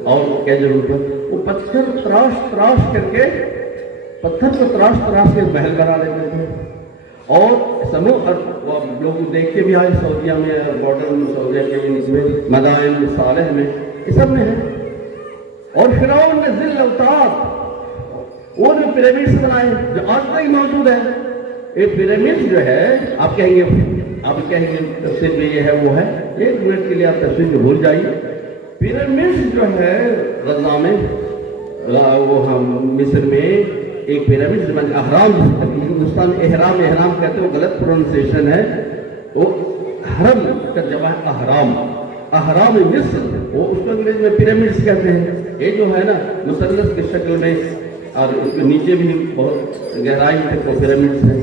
اور کیا ضرورت ہے, وہ پتھر تراش کر کے پتھر کو تراش کے محل بنا لیتے تھے. اور سمود لوگ دیکھ کے بھی آئے سعودیہ میں, بارڈر میں سعودیہ کے مدائن صالح میں, یہ سب میں ہے. اور فرعون نے ذی الاوتاد وہ جو پیرامڈس بنائے جو آج تک موجود ہے. یہ پیرامڈ جو ہے آپ کہیں گے تفسیر میں یہ ہے وہ ہے, 1 منٹ کے لیے آپ تفسیر کو بھول جائیے. پیرامڈس جو ہے غزہ میں وہ مصر میں ایک پیرامڈ احرام, ہندوستان میں احرام کہتے ہیں, وہ غلط پروننسیشن ہے. وہ حرم کا جمع ہے احرام مصر, وہ اس کو انگریزی میں پیرامڈس کہتے ہیں. یہ جو ہے نا مثلث کی شکل میں اور اس کے نیچے بھی بہت گہرائی میں پیرامڈس ہیں.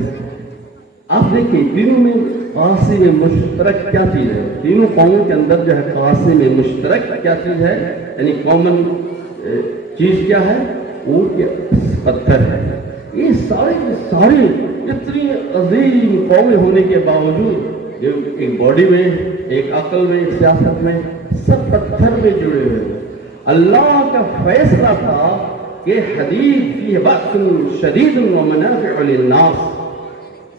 آپ دیکھیے تینوں میں قاسم مشترک کیا چیز ہے, تینوں قوموں کے اندر جو ہے قاسم مشترک کیا چیز ہے, یعنی کامن چیز کیا ہے, وہ پتھر ہے. یہ ساری اتنی عظیم قومیں ہونے کے باوجود ایک باڈی میں, ایک عقل میں, ایک سیاست میں, سب پتھر میں جڑے ہوئے. اللہ کا فیصلہ تھا کہ حدید فی بأس شدید ومنافع للناس.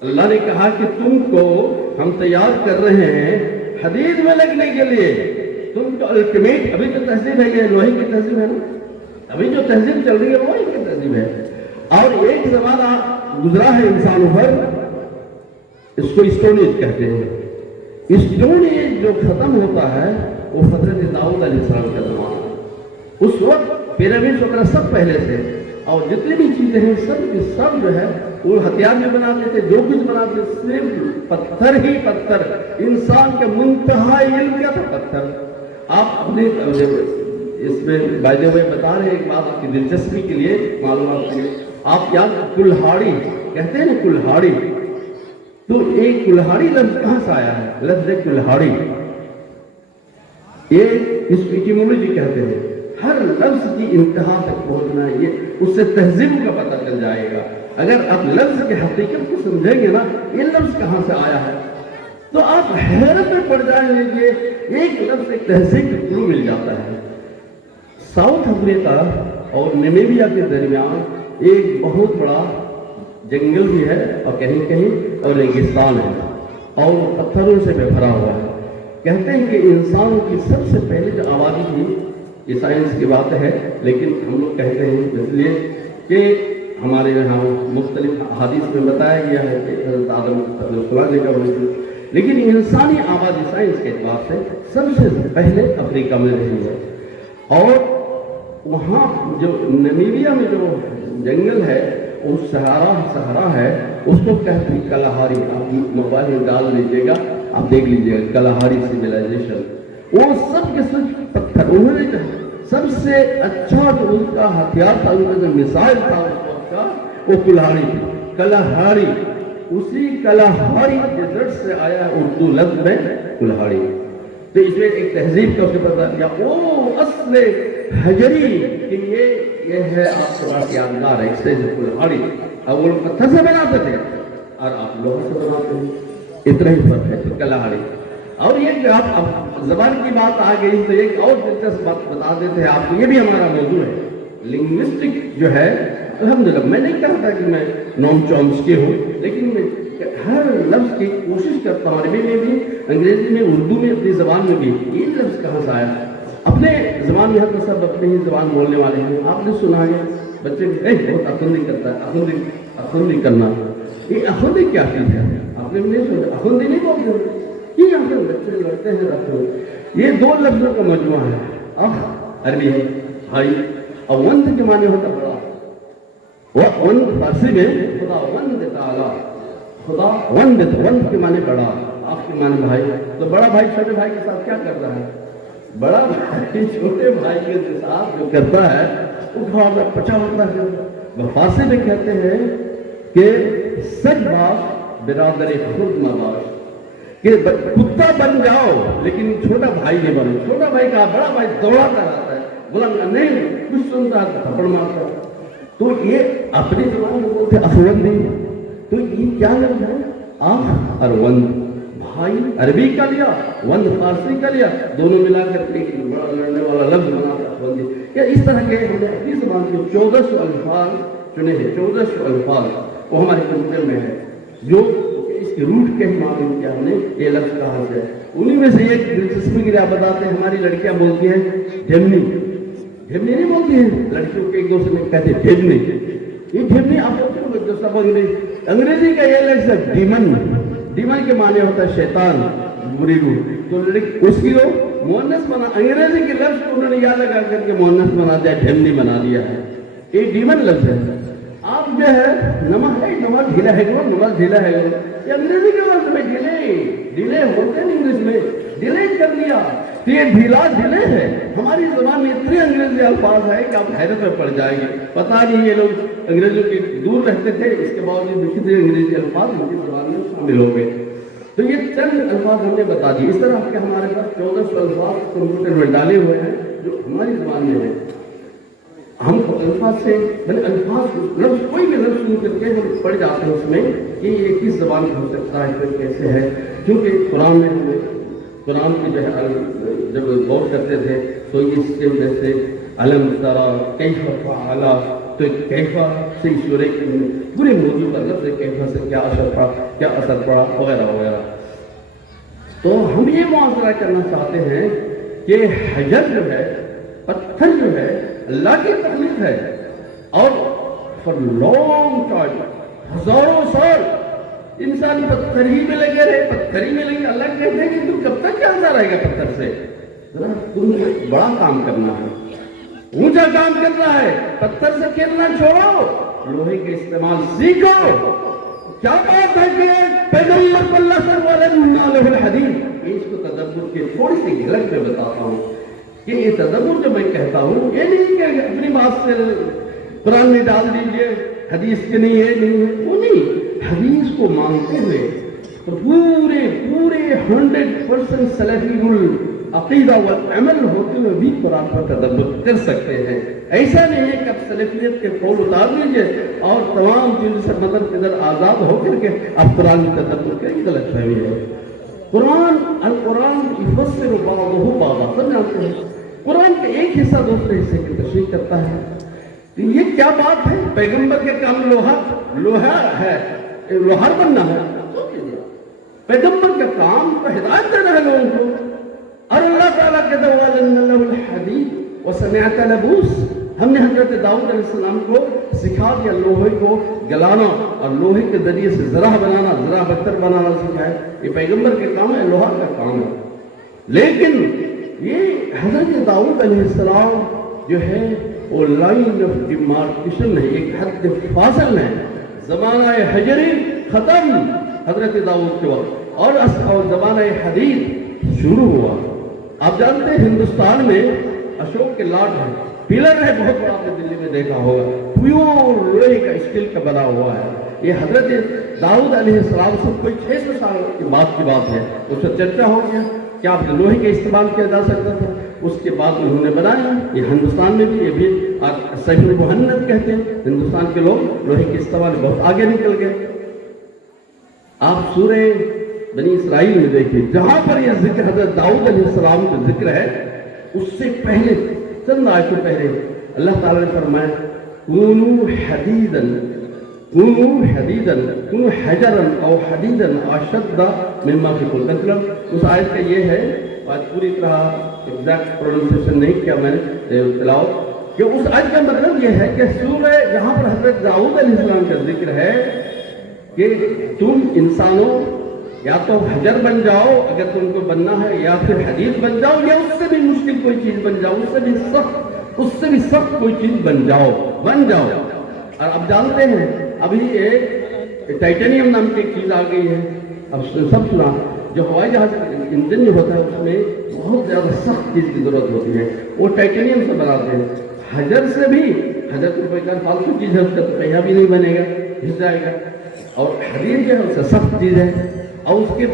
اللہ نے کہا کہ تم کو ہم تیار کر رہے ہیں حدید میں لگنے کے لیے. تم کو الٹیمیٹ, ابھی تو تہذیب ہے, یہ لوہے کی تہذیب ہے نا, ابھی جو تہذیب چل رہی ہے لوہے کی تہذیب ہے. اور ایک زمانہ گزرا ہے انسانوں پر, اس کو اسٹون ایج کہتے ہیں. اسٹون ایج جو ختم ہوتا ہے وہ حضرت داؤد علیہ السلام کا زمانہ. اس وقت پیرامڈ وغیرہ سب پہلے سے, اور جتنی بھی چیزیں ہیں سب جو ہے وہ ہتھیار میں بناتے تھے, جو کچھ بناتے تھے صرف پتھر ہی پتھر. انسان کے منتہا علم کیا تھا, پتھر. آپ اپنے اس میں بائدے ہوئے بتا رہے ہیں ایک بات آپ کی دلچسپی کے لیے, معلومات کے لیے. آپ یاد کلہاڑی کہتے ہیں نا, کلہاڑی, تو ایک کلہاڑی لفظ کہاں سے آیا ہے؟ لفظ کلہاڑی یہ اس کی ایٹیمولوجی کہتے ہیں. ہر لفظ کی انتہا تک پہنچنا, یہ اس سے تہذیب کا پتہ چل جائے گا. اگر آپ لفظ کی حقیقت کو سمجھیں گے نا, یہ لفظ کہاں سے آیا ہے, تو آپ حیرت میں پڑ جائیں گے کہ ایک لفظ ایک تہذیب کا کلو مل جاتا ہے. ساؤتھ افریقہ اور نمیبیا کے درمیان ایک بہت بڑا جنگل بھی ہے اور کہیں اور ریگستان ہے, اور پتھروں سے بھرا ہوا ہے. کہتے ہیں کہ انسان کی سب سے پہلے جو آبادی تھی, یہ سائنس کی بات ہے لیکن ہم لوگ کہتے ہیں اس لیے کہ ہمارے یہاں مختلف حدیث میں بتایا گیا ہے کہ حضرت آدم نے کا ہوئی تھی, لیکن انسانی آبادی سائنس کے اعتبار سے سب سے پہلے افریقہ میں رہی ہے. اور وہاں جو نمیبیا میں جو جنگل ہے وہ سہارا ہے, اس کو کہتے ہیں کلاہاری. آپ موبائل میں ڈال لیجیے گا, آپ دیکھ لیجیے گا کلاہاری سویلائزیشن. وہ سب کے سب پتھر, انہوں نے سب سے اچھا جو ان کا ہتھیار تھا, ان کا جو میزائل تھا اس وقت کا, وہ کلہاڑی تھی. کلاہاری, اسی کلاہاری ڈیزرٹ سے آیا اردو لفظ میں کلہاڑی. تو اس میں ایک تہذیب کا اسے پتہ کیا, وہ اصل حجری کہ یہ ہے آپ کو یادگار ہے. اس سے کلہاڑی اب وہ پتھر سے بناتے تھے, اور آپ لوہا سے بناتے ہیں، اتنا ہی فرق ہے کلاڑی۔ اور یہ کہ آپ اب زبان کی بات آ گئی تو ایک اور دلچسپ بات بتا دیتے ہیں آپ کو، یہ بھی ہمارا موضوع ہے۔ لنگوسٹک جو ہے الحمدللہ، میں نہیں کہتا کہ میں نوم چومسکی ہوں، لیکن میں ہر لفظ کی کوشش کرتا ہوں، عربی میں بھی، انگریزی میں، اردو میں، اپنی زبان میں بھی یہ لفظ کہاں سے آیا۔ اپنے زبان میں ہر سب اپنی ہی زبان بولنے والے ہیں، آپ نے سنا ہے بچے بہت اخندی کرتا ہے، اخندی کرنا، یہ اخندی کیا چیز ہے؟ آپ نے نہیں سنا، اخندی نہیں بولتے، یہ یہاں سے بچے لڑتے ہیں رکھتے، یہ دو لفظوں کا مجموعہ ہے، اخ عربی ہے بھائی، اور وند کے معنی ہوتا بڑا، وند فارسی میں خدا وند تعالی، خدا وند کے معنی بڑا، آپ کے معنی بھائی، تو بڑا بھائی چھوٹے بھائی کے ساتھ کیا کرتا ہے؟ بڑا بھائی چھوٹے بھائی کے ساتھ جو کرتا ہے وہ بہت پچا ہوتا ہے۔ فارسی میں کہتے ہیں کہ سچ باش برادر خود مباش، کہ کتا بن جاؤ لیکن چھوٹا بھائی نہیں بنو۔ چھوٹا بھائی کہا، بڑا بھائی دوڑاتا رہتا ہے، بولا نہیں کچھ سنتا ہے تو تھپڑ مارتا ہے۔ تو یہ اپنی زبان میں بولتے افوندی، تو یہ کیا لفظ ہے؟ آخ اور وند، بھائی عربی کا لیا، وند فارسی کا لیا، دونوں ملا کر ایک بڑا لڑنے والا لفظ بنا تھا افوندی۔ یا اس طرح کے ہم نے اپنی زبان کے 1400 الفاظ چنے ہیں، 1400 الفاظ وہ ہمارے کمپیوٹر میں ہے، جو اس کے روٹ کے ہی معلوم کیا ہم نے یہ لفظ کہاں سے ہے۔ انہی میں سے ایک دلچسپی کی آپ بتاتے ہیں، ہماری لڑکیاں بولتی ہیں ڈھیمنی، ڈھیمنی نہیں بولتی ہیں لڑکیوں کے، ایک دوسرے میں کہتے ہیں ڈھیمنی۔ یہ ڈھیمنی آپ جو سب انگریزی کا یہ لفظ ہے ڈیمن، ڈیمن کے معنی ہوتا ہے شیطان، بری روح، تو اس کی وہ مؤنث بنا، انگریزی کے لفظ کو انہوں نے یاد لگا کر کے مؤنث بنا دیا، ڈھیمنی بنا دیا ہے۔ یہ ڈیمن لفظ ہے۔ آپ جو ہے نمک ہے، نمک ڈھیلا ہے گو، نمک ڈھیلا ہے گو، یہ انگریزی کے لفظ میں ڈھیلے ہوتے ہیں، انگلش میں ڈھیلے کر دیا، تو یہ ڈھیلا ڈھیلے ہے۔ ہماری زبان میں اتنے انگریزی الفاظ ہے کہ آپ حیرت میں پڑ جائیں گے، پتہ نہیں یہ لوگ انگریزوں کے دور رہتے تھے، اس کے باوجود کتنے انگریزی الفاظ ان کی زبان میں شامل ہو گئے۔ تو یہ چند الفاظ ہم نے بتا دی۔ اس طرح کے ہمارے پاس 1400 الفاظ کمپیوٹر میں ڈالے ہوئے ہیں جو ہماری زبان میں ہیں۔ ہم الفاظ سے الفاظ لفظ کوئی بھی لفظ سن کر کے ہم پڑھ جاتے ہیں اس میں کہ یہ کس زبان کا ہو سکتا ہے، پھر کیسے ہے، کیونکہ قرآن میں ہمیں قرآن کی جو ہے جب غور کرتے تھے تو اس کے وجہ سے علم ترا کیف فعل، تو کیفا سے سورہ کے پورے موضوع پر لفظ کیفا سے کیا اثر پڑا وغیرہ وغیرہ۔ تو ہم یہ معاصرہ کرنا چاہتے ہیں کہ حجر جو ہے، پتھر جو ہے، اللہ کی تخلیق ہے، اور فار لانگ ٹائم، ہزاروں سال انسان پتھر ہی میں لگے رہے، پتھر ہی میں لگے۔ اللہ کہتے ہیں کہ تم کب تک چلتا رہے گا پتھر سے؟ تم بڑا کام کرنا ہے، اونچا کام کرنا ہے، پتھر سے کھیلنا چھوڑو، لوہے کے استعمال سیکھو۔ کیا بات ہے کہ پیغمبر صلی اللہ علیہ وسلم الحدیث، اس کو تدبر کی تھوڑی سی جھلک میں بتاتا ہوں کہ یہ تدبر جو میں کہتا ہوں یہ نہیں کہ اپنی بات سے قرآن میں ڈال دیجئے حدیث کے نہیں ہے، نہیں ہے، وہ نہیں، حدیث کو مانتے ہوئے تو پورے 100% سلفی العقیدہ والعمل ہوتے ہوئے بھی قرآن پر تدبر کر سکتے ہیں۔ ایسا نہیں ہے کہ اب سلفیت کے قول اتار لیجئے اور تمام چیزوں سے مدر قدر آزاد ہو کر کے اب قرآن کی تدبر کریں، غلط فہمی ہے۔ القرآن یفسر بعضہ بعضا، سمجھتے ہیں قرآن کا ایک حصہ دوسرے حصے کی تشریح کرتا ہے۔ تو یہ کیا بات ہے؟ پیغمبر کے کام لوہار ہے، لوہار بننا ہے، پیغمبر کا کام تو ہدایت دینا ہے لوگوں کو، اور اللہ تعالیٰ کے دوالن له الحدید وسمعت لبوس، ہم نے حضرت داؤد علیہ السلام کو سکھا دیا لوہے کو گلانا اور لوہے کے ذریعے سے زرہ بنانا، زرہ بہتر بنانا سکھایا۔ یہ پیغمبر کے کام ہے، لوہار کا کام ہے۔ لیکن یہ حضرت داؤد علیہ السلام جو ہے وہ لائن آف ڈیمارکیشن ہے، ایک حد فاصل ہے۔ زمانہ حجری ختم حضرت داؤد کے وقت، اور زمانہ حدید شروع ہوا۔ آپ جانتے ہیں ہندوستان میں اشوک کے لاٹ ہے، پلر ہے بہت بڑا، آپ نے دلی میں دیکھا ہوگا، پیور لوہے کا اسٹیل کا بنا ہوا ہے۔ یہ حضرت داؤد علیہ السلام سے کوئی 600 سال کی بات ہے، اس سے چرچا ہو گیا کہ آپ لوہے کا استعمال کیا جا سکتا تھا، اس کے بعد انہوں نے بنایا۔ یہ ہندوستان میں بھی، یہ بھی صحیح محنت کہتے ہیں، ہندوستان کے لوگ لوہے کے استعمال بہت آگے نکل گئے۔ آپ سورہ بنی اسرائیل میں دیکھیے جہاں پر یہ ذکر حضرت داؤد علیہ السلام کا ذکر ہے، اس سے پہلے چند آیتوں پہلے اللہ تعالیٰ نے فرمایا کونوا حدیداً کونوا حجراً او حدیداً اشد مما فیکم. مطلب اس آیت کا یہ ہے، آج پوری طرح ایگزیکٹ پروننسیشن نہیں کیا میں نے تلاوت، کہ اس آیت کا مطلب یہ ہے کہ سورہ جہاں پر حضرت داؤد علیہ السلام کا ذکر ہے کہ تم انسانوں یا تو حجر بن جاؤ اگر تم کو بننا ہے، یا پھر حدید بن جاؤ، یا اس سے بھی مشکل کوئی چیز بن جاؤ، اس سے بھی سخت کوئی چیز بن جاؤ. اور اب جانتے ہیں ابھی ایک ٹائٹینیم نام کی ایک چیز آ گئی ہے. اب سب سنا جو ہوائی جہاز انجن جو ہوتا ہے اس میں بہت زیادہ سخت چیز کی ضرورت ہوتی ہے، وہ ٹائٹینیم سے بناتے ہیں. حجر سے بھی، حجر تو کوئی فالتو چیز ہے، اس کا تو پہیا بھی نہیں بنے گا، گھس جائے گا. اور حدید جو ہے اس سے سخت چیز ہے، اور اس کے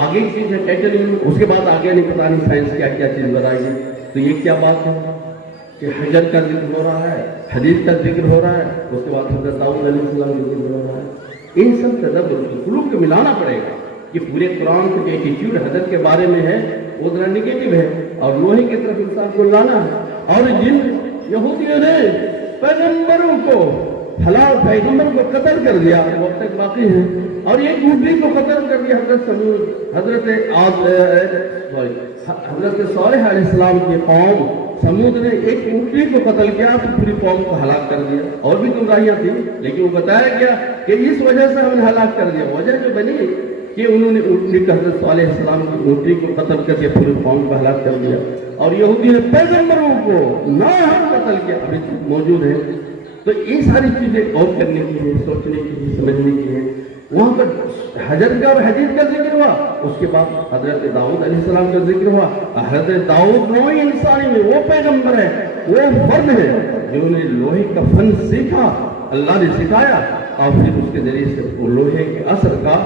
آگے کی چیز ہے ٹائٹینیم. اس کے بعد آگے نہیں پتا نہیں سائنس کیا کیا چیز بنائے گی. تو یہ کیا بات ہے کہ حجر کا ذکر ہو رہا ہے، حدید کا ذکر ہو رہا ہے، اس کے بعد حضرت داؤد علیہ السلام کا ذکر ہو رہا ہے. ان سب تدبر قلوب کو ملانا پڑے گا کہ پورے قرآن کا ایٹیٹیوڈ حضرت کے بارے میں ہے وہ ذرا نگیٹو ہے، اور لوہے کی طرف انسان کو لانا ہے. اور جن یہودیوں نے پیغمبروں کو پیغمبر کو قتل کر دیا وہ اب تک باقی ہیں، اور ایک اونٹنی کو قتل کر دیا حضرت صالح علیہ السلام کی قوم سمود نے ایک اونٹنی کو قتل کیا تو پوری قوم کو ہلاک کر دیا. اور بھی گمراہیاں تھیں لیکن وہ بتایا گیا کہ اس وجہ سے ہم نے ہلاک کر دیا. وجہ جو بنی کہ انہوں نے اونٹنی کو حضرت صالح علیہ السلام کی اونٹنی کو قتل کر کے پوری قوم کو ہلاک کر دیا. اور یہودی نے پیغمبروں کو ناحق قتل کیا، ابھی موجود ہے. تو یہ ساری چیزیں غور کرنے کی ہیں، سوچنے کی ہیں، سمجھنے کی ہیں. وہاں پر حجر کا اور حدید کا ذکر ہوا، اس کے بعد حضرت داؤد علیہ السلام کا ذکر ہوا. حضرت داؤد نوعی انسانی میں وہ پیغمبر ہے، وہ فرد ہے جنہوں نے لوہے کا فن سیکھا، اللہ نے سکھایا، اور پھر اس کے ذریعے سے وہ لوہے کے اثر کا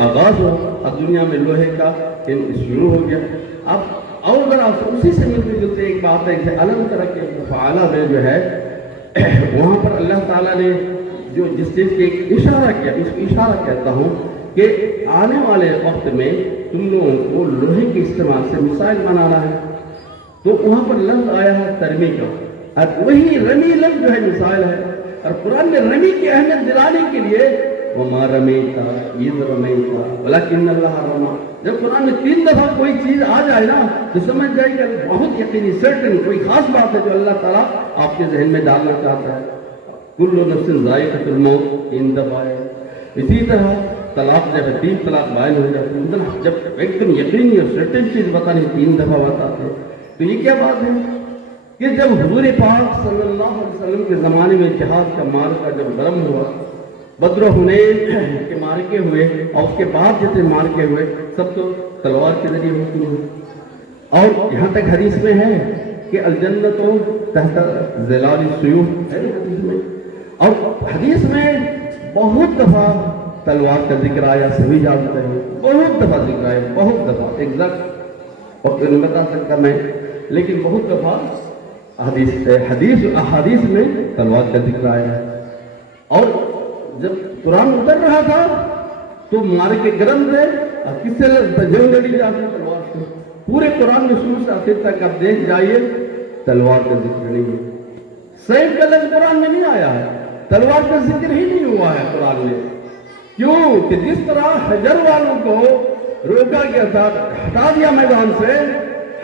آغاز ہوا اور دنیا میں لوہے کا شروع ہو گیا. اب اور ذرا اسی سے ملتے جلتے ایک بات ہے کہ الگ طرح کے فعالہ میں جو ہے وہاں پر اللہ تعالیٰ نے جو جس چیز کے ایک اشارہ کیا، اس کو اشارہ کہتا ہوں کہ آنے والے وقت میں تم لوگوں کو لوہے کے استعمال سے مسائل بنانا ہے. تو وہاں پر لفظ آیا ہے ترمی کا، اور وہی رمی لفظ جو ہے مسائل ہے. اور قرآن میں رمی کی اہمیت دلانے کے لیے وَمَا رَمَيْتَ إِذْ رَمَيْتَ وَلَكِنَّ اللَّهَ رَمَى. جب قرآن میں 3 دفعہ کوئی چیز آ جائے نا تو سمجھ جائے کہ بہت یقینی سرٹن کوئی خاص بات ہے جو اللہ تعالیٰ آپ کے ذہن میں ڈالنا چاہتا ہے. کل نفس ذائقۃ الموت 3 دفعہ ہے. اسی طرح طلاق جب 3 طلاق بیان ہو جاتی ہے، جب ایک دم یقینی اور سرٹن چیز بتانی 3 دفعہ بتاتے ہیں. تو یہ کیا بات ہے کہ جب حضور پاک صلی اللہ علیہ وسلم کے زمانے میں جہاد کا معرکہ جب گرم ہوا، بدر و حنین کے مارکے ہوئے، اور اس کے بعد جتنے مارکے ہوئے سب تو تلوار کے ذریعے ہوتی ہیں. اور یہاں تک حدیث میں ہے کہ الجنت تحت ظلال السیوف ہے حدیث میں. اور حدیث میں بہت دفعہ تلوار کا ذکر آیا، سبھی جانتے ہیں، بہت دفعہ ذکر آیا، بہت دفعہ ایگزیکٹ وقت نہیں بتا سکتا میں، لیکن بہت دفعہ احادیث میں تلوار کا ذکر آیا ہے. اور جب قرآن اتر رہا تھا تو مارے کے گرم تھے، اور کس سے جنگ لڑی جاتی تلوار سے. پورے قرآن میں شروع سے آخر تک آپ دیکھ جائیے تلوار کا ذکر نہیں ہے. سیف کا لفظ قرآن میں نہیں آیا ہے، تلوار کا ذکر ہی نہیں ہوا ہے قرآن میں. کیوں کہ جس طرح حجر والوں کو روکا گیا تھا، ہٹا دیا میدان سے.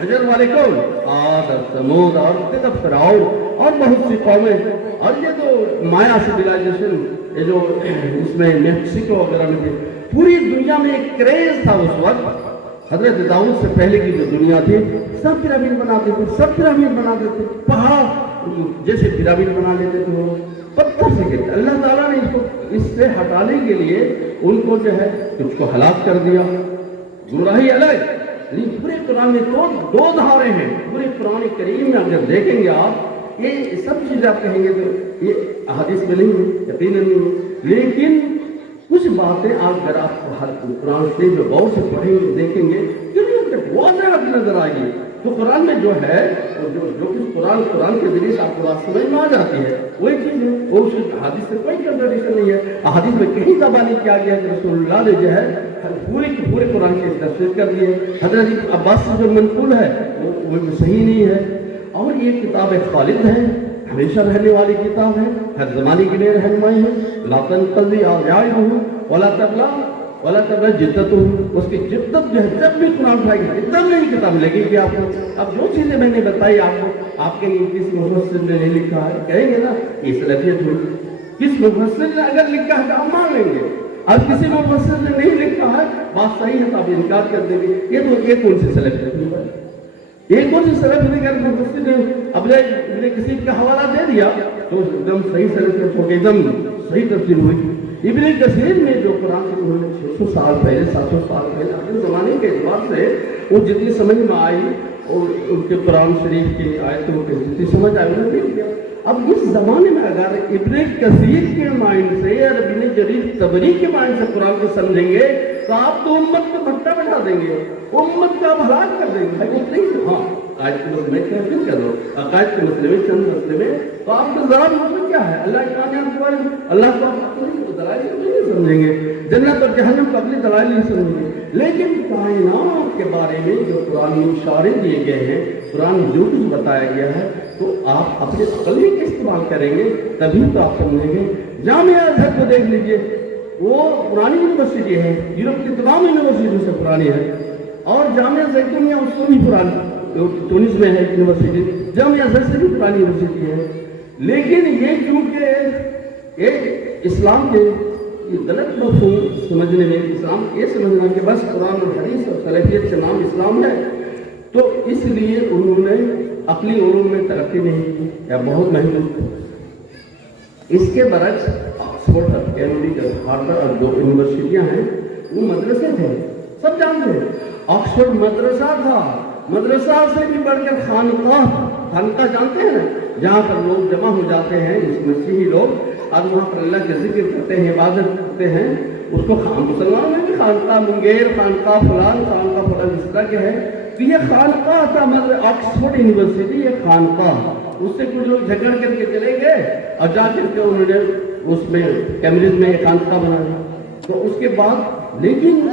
حجر والے کون؟ عاد اور ثمود اور فرعون اور بہت سی قومیں. اور یہ تو مایا سویلائزیشن، یہ جو اس میں میکسیکو وغیرہ میں تھی، پوری دنیا میں ایک کریز تھا اس وقت. حضرت داؤد سے پہلے کی جو دنیا تھی سب پیرامید بناتے تھے، سب پیرامید بناتے تھے، پہاڑ جیسے پیرامید بنا لیتے تھے وہ پتھر سے گرتے. اللہ تعالیٰ نے اس سے ہٹانے کے لیے ان کو جو ہے کچھ کو ہلاک کر دیا. گمراہی الگ. پورے قرآن میں تو 2 دھارے ہیں. پورے قرآن کریم میں اگر دیکھیں گے آپ یہ سب چیزیں آپ کہیں گے تو یہ احادیث میں نہیں ہے، یقیناً نہیں ہے. لیکن کچھ باتیں اگر آپ قرآن سے جو غور سے پڑھیں گے دیکھیں گے واضح نظر آئے گی تو قرآن میں جو ہے جو کچھ قرآن کے ذریعے سے آپ کو بات سمجھ میں آ جاتی ہے وہی چیز ہے، وہ اس حدیث سے کوئی کنٹرڈکشن نہیں ہے۔ حدیث میں کہیں دعویٰ نہیں کیا گیا کہ رسول اللہ نے جو ہے پورے قرآن کی تفسیر کر دی ہے۔ حضرت عباس سے جو منقول ہے وہ صحیح نہیں ہے، اور یہ کتاب خالد ہے، ہمیشہ رہنے والی کتاب ہے، ہر زمانے کے لیے رہنمائی ہے۔ لا تنقضی آیاتہ ولا تبلا ولا تبلا جدت، اس کی جدت جو ہے جب بھی قرآن اٹھائے گی تب میں یہ کتاب لگے گی آپ کو۔ اب جو چیزیں میں نے بتائی آپ کو، آپ کے کس مفسر نے نہیں لکھا ہے، کہیں گے نا یہ سلفیت ہوئی، کس مفسر نے اگر لکھا ہے تو ہم مان لیں گے، اب کسی مفسر نے نہیں لکھا ہے بات صحیح ہے تو آپ انکار کر دیں گے، یہ کون سی سلفیت ہوئی؟ ایک کون سی سلف نے کر مفسر نے اپنے کسی کا حوالہ دے دیا تو ایک دم صحیح سلف ہو کے ایک دم صحیح تفسیر ہوئی۔ ابن کثیر نے جو قرآن سے انہوں نے 600 سال پہلے 700 سال پہلے اپنے زمانے کے اعتبار سے وہ جتنی سمجھ میں آئی اور ان کے قرآن شریف کی آیتوں کے جتنی سمجھ آئی انہوں نے کیا۔ اب اس زمانے میں اگر ابن کثیر کے مائنڈ سے اور ابن جریر طبری کے مائنڈ سے قرآن کو سمجھیں گے تو آپ تو امت کو بھٹا بٹھا دیں گے، امت کا ہلاک کر دیں گے۔ ہاں آج کے مسئلے میں کیا کر دو، عقائد کے مسئلے میں چند مسئلے میں تو آپ کا ذرا مسئلہ کیا ہے، اللہ کے بارے میں اللہ کو آپ دلائل نہیں سمجھیں گے، جنت اور جہنم کو اپنی دلائل نہیں سمجھیں گے، لیکن کائنات کے بارے میں جو قرآن میں اشارے دیے گئے ہیں، قرآن جو کچھ بتایا گیا ہے تو آپ اپنے عقل کا استعمال کریں گے تبھی تو آپ سمجھیں گے۔ جامعہ ازہر کو دیکھ لیجئے، وہ پرانی یونیورسٹی ہے، یورپ کی تمام یونیورسٹیوں سے پرانی ہے، اور جامعہ زیتونیہ اس سے بھی پرانی، تونس میں ہے یونیورسٹی، جامعہ ازہر سے بھی پرانی یونیورسٹی ہے، لیکن یہ کیونکہ ایک اسلام کے غلط مفہوم سمجھنے میں، اسلام یہ سمجھنا کہ بس قرآن اور حدیث اور سلفیت کا نام اسلام ہے، تو اس لیے انہوں نے عقلی علوم میں ترقی نہیں کی یا بہت محدود کی۔ اس کے برعکس آکسفورڈ اور کیمبرج اور ہارورڈ اور جو یونیورسٹیاں ہیں وہ مدرسے تھے، سب جانتے ہیں۔ آکسفورڈ مدرسہ تھا، مدرسہ سے بھی بڑھ کر خانقاہ جانتے ہیں جہاں پر لوگ جمع ہو جاتے ہیں اس مسیحی لوگ اور وہاں پر اللہ کا ذکر کرتے ہیں، عبادت کرتے ہیں، اس کو مسلمانوں میں بھی خانقاہ منگیر، خانقاہ فلان، خانقاہ فلان اس طرح کے ہے۔ تو یہ خانقاہ تھا، مطلب آکسفورڈ یونیورسٹی یہ خانقاہ، اس سے کچھ لوگ جھگڑ کر کے چلے گئے اور جا کر کے انہوں نے اس میں کیمبرج میں ایک خانقاہ بنایا۔ تو اس کے بعد لیکن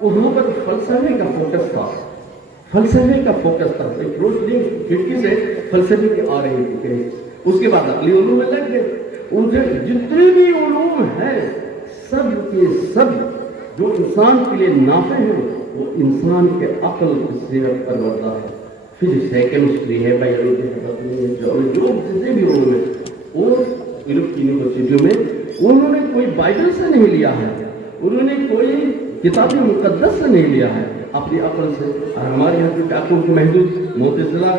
وہاں پر فلسفے کا فوکس تھا، فلسفے کا فوکس تھا، ایک روشنی کھڑکی سے فلسفے کی آ رہی تھی۔ اس کے بعد عقلی علوم میں لگ گئے، جتنے بھی علوم ہیں سب کے سب جو انسان کے لیے نافع ہیں وہ انسان کے عقل کی صحت پر بڑھتا ہے۔ فزکس ہے، کیمسٹری ہے، بایولوجی ہے، جو جتنے بھی علوم ہیں وہ یونیورسٹیوں میں انہوں نے کوئی بائبل سے نہیں لیا ہے، انہوں نے کوئی کتاب مقدس سے نہیں لیا ہے، اپنی عقل سے۔ اور ہمارے یہاں کی عقل کو محدود معتزلہ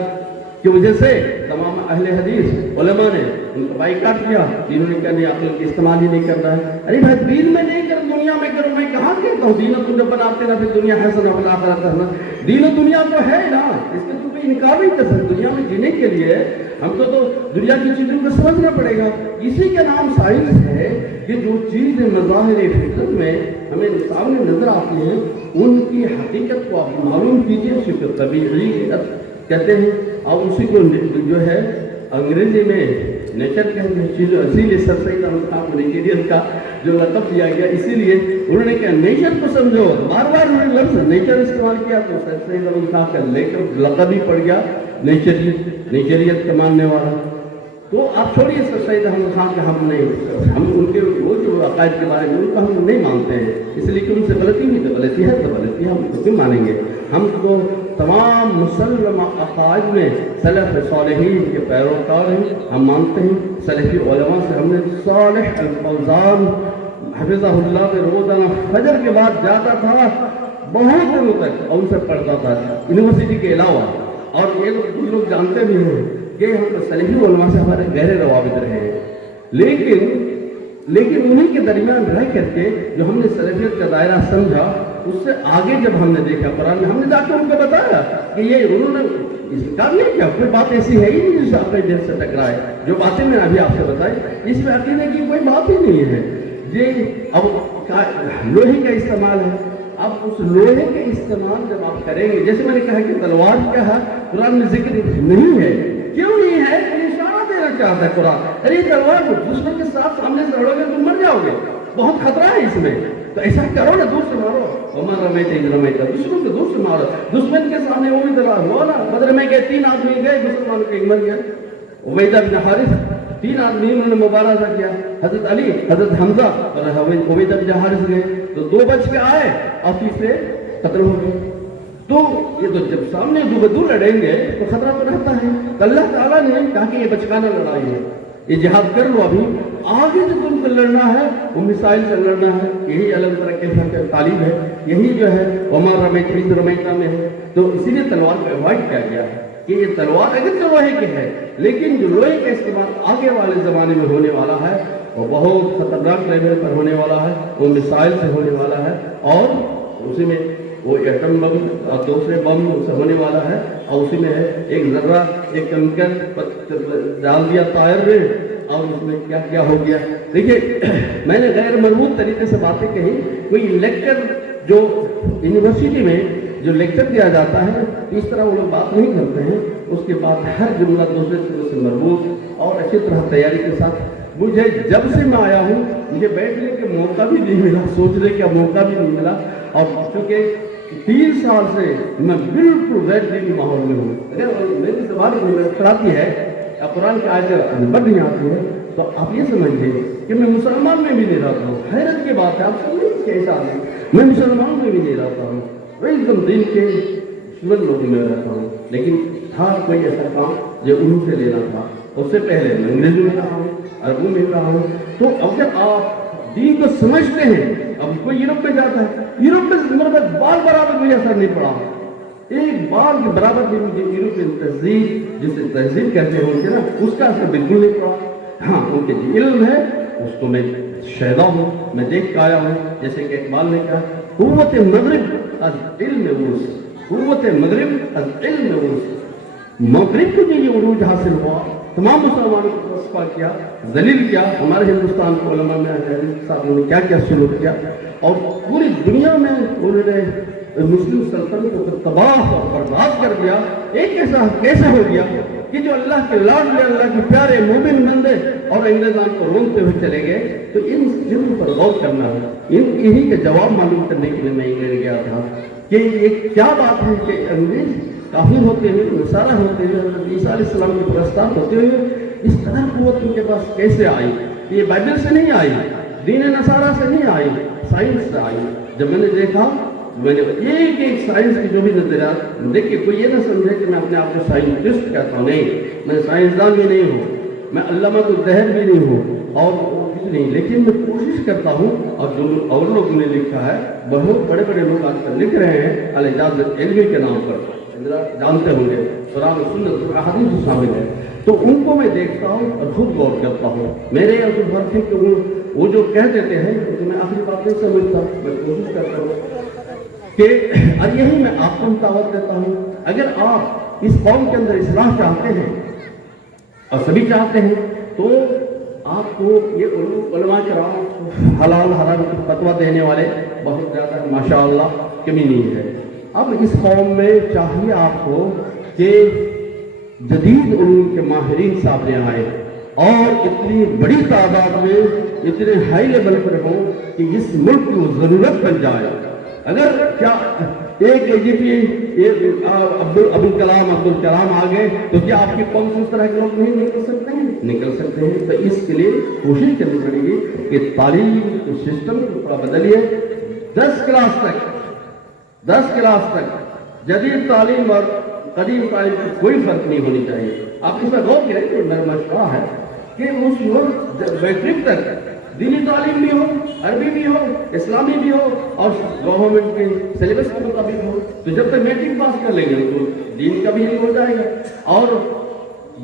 کی وجہ سے تمام اہل حدیث علماء نے ان کو بائیکاٹ کیا، جنہوں نے کہا نہیں عقل کی استعمال ہی نہیں کر رہا ہے۔ ارے بھائی دین میں نہیں کر، دنیا میں کرو، میں کہاں کہتا ہوں دین و دنیا بناتے نا، پھر دنیا حسن و آخرت کرنا، دین و دنیا تو ہے نا، اس کا تو کوئی انکار نہیں کر سکتے۔ دنیا میں جینے کے لیے ہم کو تو دنیا کی چیزوں کو سمجھنا پڑے گا، اسی کا نام سائنس ہے کہ جو چیزیں مظاہر فطرت میں ہمیں سامنے نظر آتی ہیں ان کی حقیقت کو آپ معلوم کیجیے، شکر طبیعیت کہتے ہیں، اور اسی کو جو ہے انگریزی میں نیچر کہتے ہیں، چیزوں اسی لیے سر سید احمد خان کو نیچریئن کا جو لقب دیا گیا، اسی لیے انہوں نے کہا نیچر کو سمجھو، بار بار انہوں نے لفظ نیچر استعمال کیا تو سر سید احمد خان کا لقب ہی پڑ گیا نیچریت کا ماننے والا۔ تو آپ چھوڑیے سر سید احمد خان کے، ہم ان کے وہ جو عقائد کے بارے میں ان کو ہم نہیں مانتے ہیں، اس لیے کہ ان سے غلطی ہوئی تو غلطی ہے تو غلطی ہے، ہم کو کیوں مانیں گے؟ ہم تو تمام مسلم عقائد میں سلف صالحین کے پیروکار ہیں، ہم مانتے ہیں۔ سلفی علماء سے ہم نے صالح الفوزان حفظہ اللہ کے روزانہ فجر کے بعد جاتا تھا بہت دنوں تک اور ان سے پڑھتا تھا یونیورسٹی کے علاوہ، اور یہ لوگ جانتے بھی ہیں کہ ہم سلفی علماء سے ہمارے گہرے روابط رہے ہیں، لیکن انہیں کے درمیان رہ کر کے جو ہم نے سلفیت کا دائرہ سمجھا، اس سے آگے جب ہم نے دیکھا قرآن میں، ہم نے جا کے ان کو بتایا کہ یہ انہوں نے انکار نہیں کیا، کوئی بات ایسی ہے ہی نہیں جس سے آپ کے دل سے ٹکرائے، جو باتیں میں ابھی آپ سے بتائی اس میں عقیدے کی کوئی بات ہی نہیں ہے۔ یہ اب لوہے کا استعمال ہے، اب اس لوہے کے استعمال جب آپ کریں گے، جیسے میں نے کہا کہ تلوار کیا ہے قرآن میں ذکر نہیں ہے، کیوں نہیں ہے؟ اشارہ دینا چاہتا ہے قرآن، ارے تلوار کو دشمن کے ساتھ سامنے سے لڑو گے تم مر جاؤ گے، بہت خطرہ ہے اس میں، تو ایسا کرو نا، دور سے مارو، وما رمیت اذ رمیت، دشمن کو دور سے مارو، دشمن کے سامنے وہ بھی تلوار ہوا نا، بدر میں گئے 3 آدمی گئے، مسلمانوں کے مر گیا، عبیدہ بن حارث 3 آدمی انہوں نے مبارزہ کیا، حضرت علی، حضرت حمزہ اور عبیدہ بن حارث گئے، تو 2 بچ کے آئے اور تیسرے قتل ہو گئے۔ تو یہ تو جب سامنے دو بدو لڑیں گے تو خطرہ تو رہتا ہے، تو اللہ تعالیٰ نے کہا کہ یہ بچکانہ لڑائی ہے، یہ جہاد کر لو، ابھی آگے جو تم کو لڑنا ہے وہ میسائل سے لڑنا ہے، یہی علم ترقی کی تعلیم ہے، یہی جو ہے وما رمیت اذ رمیت میں ہے، تو اسی لیے تلوار کو اوائڈ کیا گیا ہے کہ یہ تلوار اگر تو لوہے کی ہے، لیکن جو لوہے کا استعمال آگے والے زمانے میں ہونے والا ہے وہ بہت خطرناک لیول پر ہونے والا ہے، وہ میسائل سے ہونے والا ہے، اور اسی میں وہ ایٹم بم اور دوسرے بم سے ہونے والا ہے، اور اسی میں ہے ایک ذرہ ایک کیمیکل ڈال دیا ٹائر میں اور اس میں کیا کیا ہو گیا۔ دیکھیے میں نے غیر مربوط طریقے سے باتیں کہی، کوئی لیکچر جو یونیورسٹی میں جو لیکچر دیا جاتا ہے اس طرح وہ لوگ بات نہیں کرتے ہیں، اس کے بعد ہر جملہ دوسرے سے مربوط اور اچھی طرح تیاری کے ساتھ۔ مجھے جب سے میں آیا ہوں مجھے بیٹھنے کا موقع بھی نہیں ملا، سوچنے کا موقع بھی نہیں ملا، اور چونکہ 3 سال سے میں بالکل غیر دینی ماحول میں ہوں، اگر میری زبان خرابی ہے یا قرآن کی آیتیں بڑھ نہیں آتی ہے تو آپ یہ سمجھیے کہ میں مسلمان میں بھی نہیں رہتا ہوں۔ حیرت کی بات ہے، آپ سمجھیں کہ ایسا نہیں، میں مسلمان میں بھی نہیں رہتا ہوں، میں ایک دم دین کے دشمن لوگوں میں رہتا ہوں، لیکن تھا کوئی ایسا کام جو انہوں سے لینا تھا، اس سے پہلے میں انگریزی میں رہا ہوں، عربوں میں رہا ہوں، تو اگر آپ دین کو سمجھتے ہیں، اب کوئی یورپ میں جاتا ہے، یورپ میں بال برابر بھی اثر نہیں پڑا، ایک بال کے برابر بھی مجھے یورپین تہذیب جسے تہذیب کہتے ہیں ان کے نا، اس کا اثر بالکل نہیں پڑا۔ ہاں ان کے جو علم ہے اس کو میں شہدا ہوں، میں دیکھ کے آیا ہوں، جیسے کہ اقبال نے کہا قوت مغرب از علم عروج، قوت مغرب از علم عروج، مغرب کو جو یہ عروج حاصل ہوا تمام مسلمانوں کو رسوا کیا، ذلیل کیا، ہمارے ہندوستان کے علماء میں صاحب نے کیا کیا سلوک کیا، اور پوری دنیا میں انہوں نے مسلم سلطنت کو تباہ اور برباد کر دیا۔ ایک ایسا کیسے ہو گیا کہ جو اللہ کے لاڈلے، اللہ کے پیارے مومن بندے اور انگریزان کو روکتے ہوئے چلے گئے، تو ان چیزوں پر غور کرنا ہے، یہی کے جواب معلوم کرنے کے لیے میں انگلینڈ گیا تھا کہ یہ کیا بات ہے کہ انگریز کافر ہوتے ہوئے، نصارہ ہوتے ہوئے، حضرت عیسیٰ علیہ السلام کے پرستار ہوتے ہوئے اس قدر قوت ان کے پاس کیسے آئی؟ یہ بائبل سے نہیں آئی، دین نصارہ سے نہیں آئی، سائنس سے آئی۔ جب میں نے دیکھا، میں نے ایک ایک سائنس کی جو بھی نظریات دیکھیے، کوئی یہ نہ سمجھے کہ میں اپنے آپ کو سائنٹسٹ کہتا ہوں، نہیں، میں سائنسدان بھی نہیں ہوں، میں علامہ الدہر بھی نہیں ہوں اور کچھ نہیں، لیکن میں کوشش کرتا ہوں، اور جو اور لوگوں نے لکھا ہے، بہت بڑے بڑے لوگ آج کل لکھ رہے ہیں الاعجاز العلمی کے نام پر، جانتے ہوں گے قرآن و سنت احادیث شامل ہے، تو ان کو میں دیکھتا ہوں اور خود غور کرتا ہوں۔ میرے یہاں جو فرق ہے کہ وہ جو کہہ دیتے ہیں تو میں آخری بات نہیں سمجھتا، میں کوشش کرتا ہوں کہ اور یہی میں آپ کو دعوت دیتا ہوں، اگر آپ اس قوم کے اندر اصلاح چاہتے ہیں اور سبھی چاہتے ہیں تو آپ کو یہ علماء کرام حلال حرام کی فتویٰ دینے والے بہت زیادہ ماشاءاللہ کمی نہیں ہے۔ اب اس قوم میں چاہیے آپ کو کہ جدید علوم کے ماہرین سامنے آئے اور اتنی بڑی تعداد میں اتنے ہائی لیول پر ہوں کہ اس ملک کی وہ ضرورت بن جائے۔ اگر کیا ایک AGP عبدالکلام آ گئے تو کیا آپ کی قوم سے اس طرح کے لوگ نہیں نکل سکتے ہیں؟ نکل سکتے ہیں۔ تو اس کے لیے کوشش کرنی پڑے گی کہ تعلیم کے سسٹم کو تھوڑا بدلیے۔ 10 کلاس تک جدید تعلیم اور قدیم تعلیم کی کوئی فرق نہیں ہونی چاہیے۔ آپ اس پر غور کریں کہ میرا مشورہ ہے کہ اس وقت میٹرک تک دینی تعلیم بھی ہو، عربی بھی ہو، اسلامی بھی ہو اور گورنمنٹ کے سلیبس کے مطابق ہو، تو جب تک میٹرک پاس کر لیں گے تو دین کا بھی علم ہو جائے گا، اور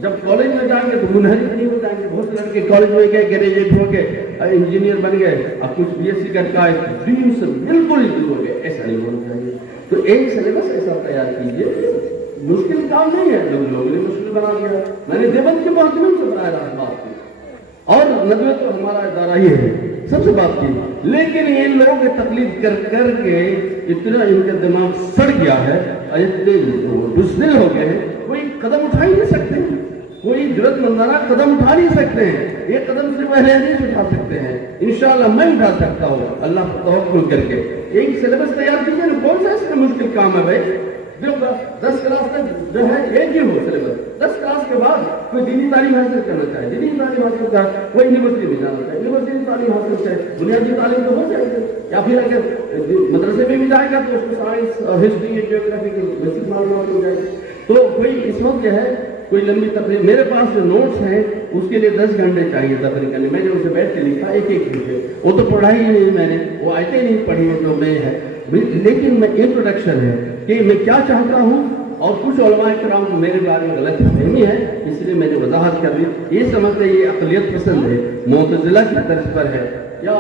جب کالج میں جائیں گے تو منحرف نہیں ہو جائیں گے۔ بہت سے لڑکے کالج میں گئے، گریجویٹ ہو گئے، انجینئر بن گئے، اب کچھ BSc کر کے آئے، دین سے بالکل ہی دور ہو گئے۔ ایسا نہیں ہونا چاہیے۔ تو ایک سلیبس ایسا تیار کیجیے، مشکل کام نہیں ہے، لوگوں نے مشکل بنا دیا۔ میں نے دیوبند کے محکمے سے براہ راست بات کی، اور ندوت تو ہمارا ادارہ ہی ہے، سب سے بات کی، لیکن یہ لوگ تقلید کر کر کے اتنا ان کا دماغ سڑ گیا ہے، اتنے بزدل ہو گئے ہیں، کوئی قدم اٹھا ہی نہیں سکتے، کوئی جرأت مندانہ قدم اٹھا نہیں سکتے ہیں۔ یہ قدم صرف اہل حدیث اٹھا سکتے ہیں، انشاءاللہ میں اٹھا سکتا ہوں اللہ پر توکل کر کے۔ ایک سلیبس تیار کیجیے نا، کون سا اس کا مشکل کام ہے بھائی؟ 10 کلاس تک جو ہے ایک ہی ہو سلیبس، 10 کلاس کے بعد کوئی دینی تعلیم حاصل کرنا چاہے، دینی تعلیم حاصل کرتا ہے، کوئی یونیورسٹی میں جانا چاہے، یونیورسٹی میں تعلیم حاصل چاہے، بنیادی تعلیم تو ہو جائے گی، یا پھر اگر مدرسے میں بھی جائے گا تو اس کو سائنس اور ہسٹری یا جیوگرافی کی بیسک معلومات ہو جائے گی۔ تو کوئی اس وقت جو ہے کوئی لمبی تقریر، میرے پاس جو نوٹس ہیں اس کے لیے 10 گھنٹے چاہیے تقریر کرنے، میں نے اسے بیٹھ کے لکھا ایک ایک وشے، وہ تو پڑھا ہی نہیں میں نے، وہ آیتیں نہیں پڑھی ہیں جو میں ہے، لیکن میں انٹروڈکشن ہے کہ میں کیا چاہتا ہوں، اور کچھ علماء کرام کو میرے بارے میں غلط فہمی ہے، اس لیے میں نے وضاحت کر دی۔ یہ سمجھتے یہ عقلیت پسند ہے، معتزلہ کی طرز پر ہے، یا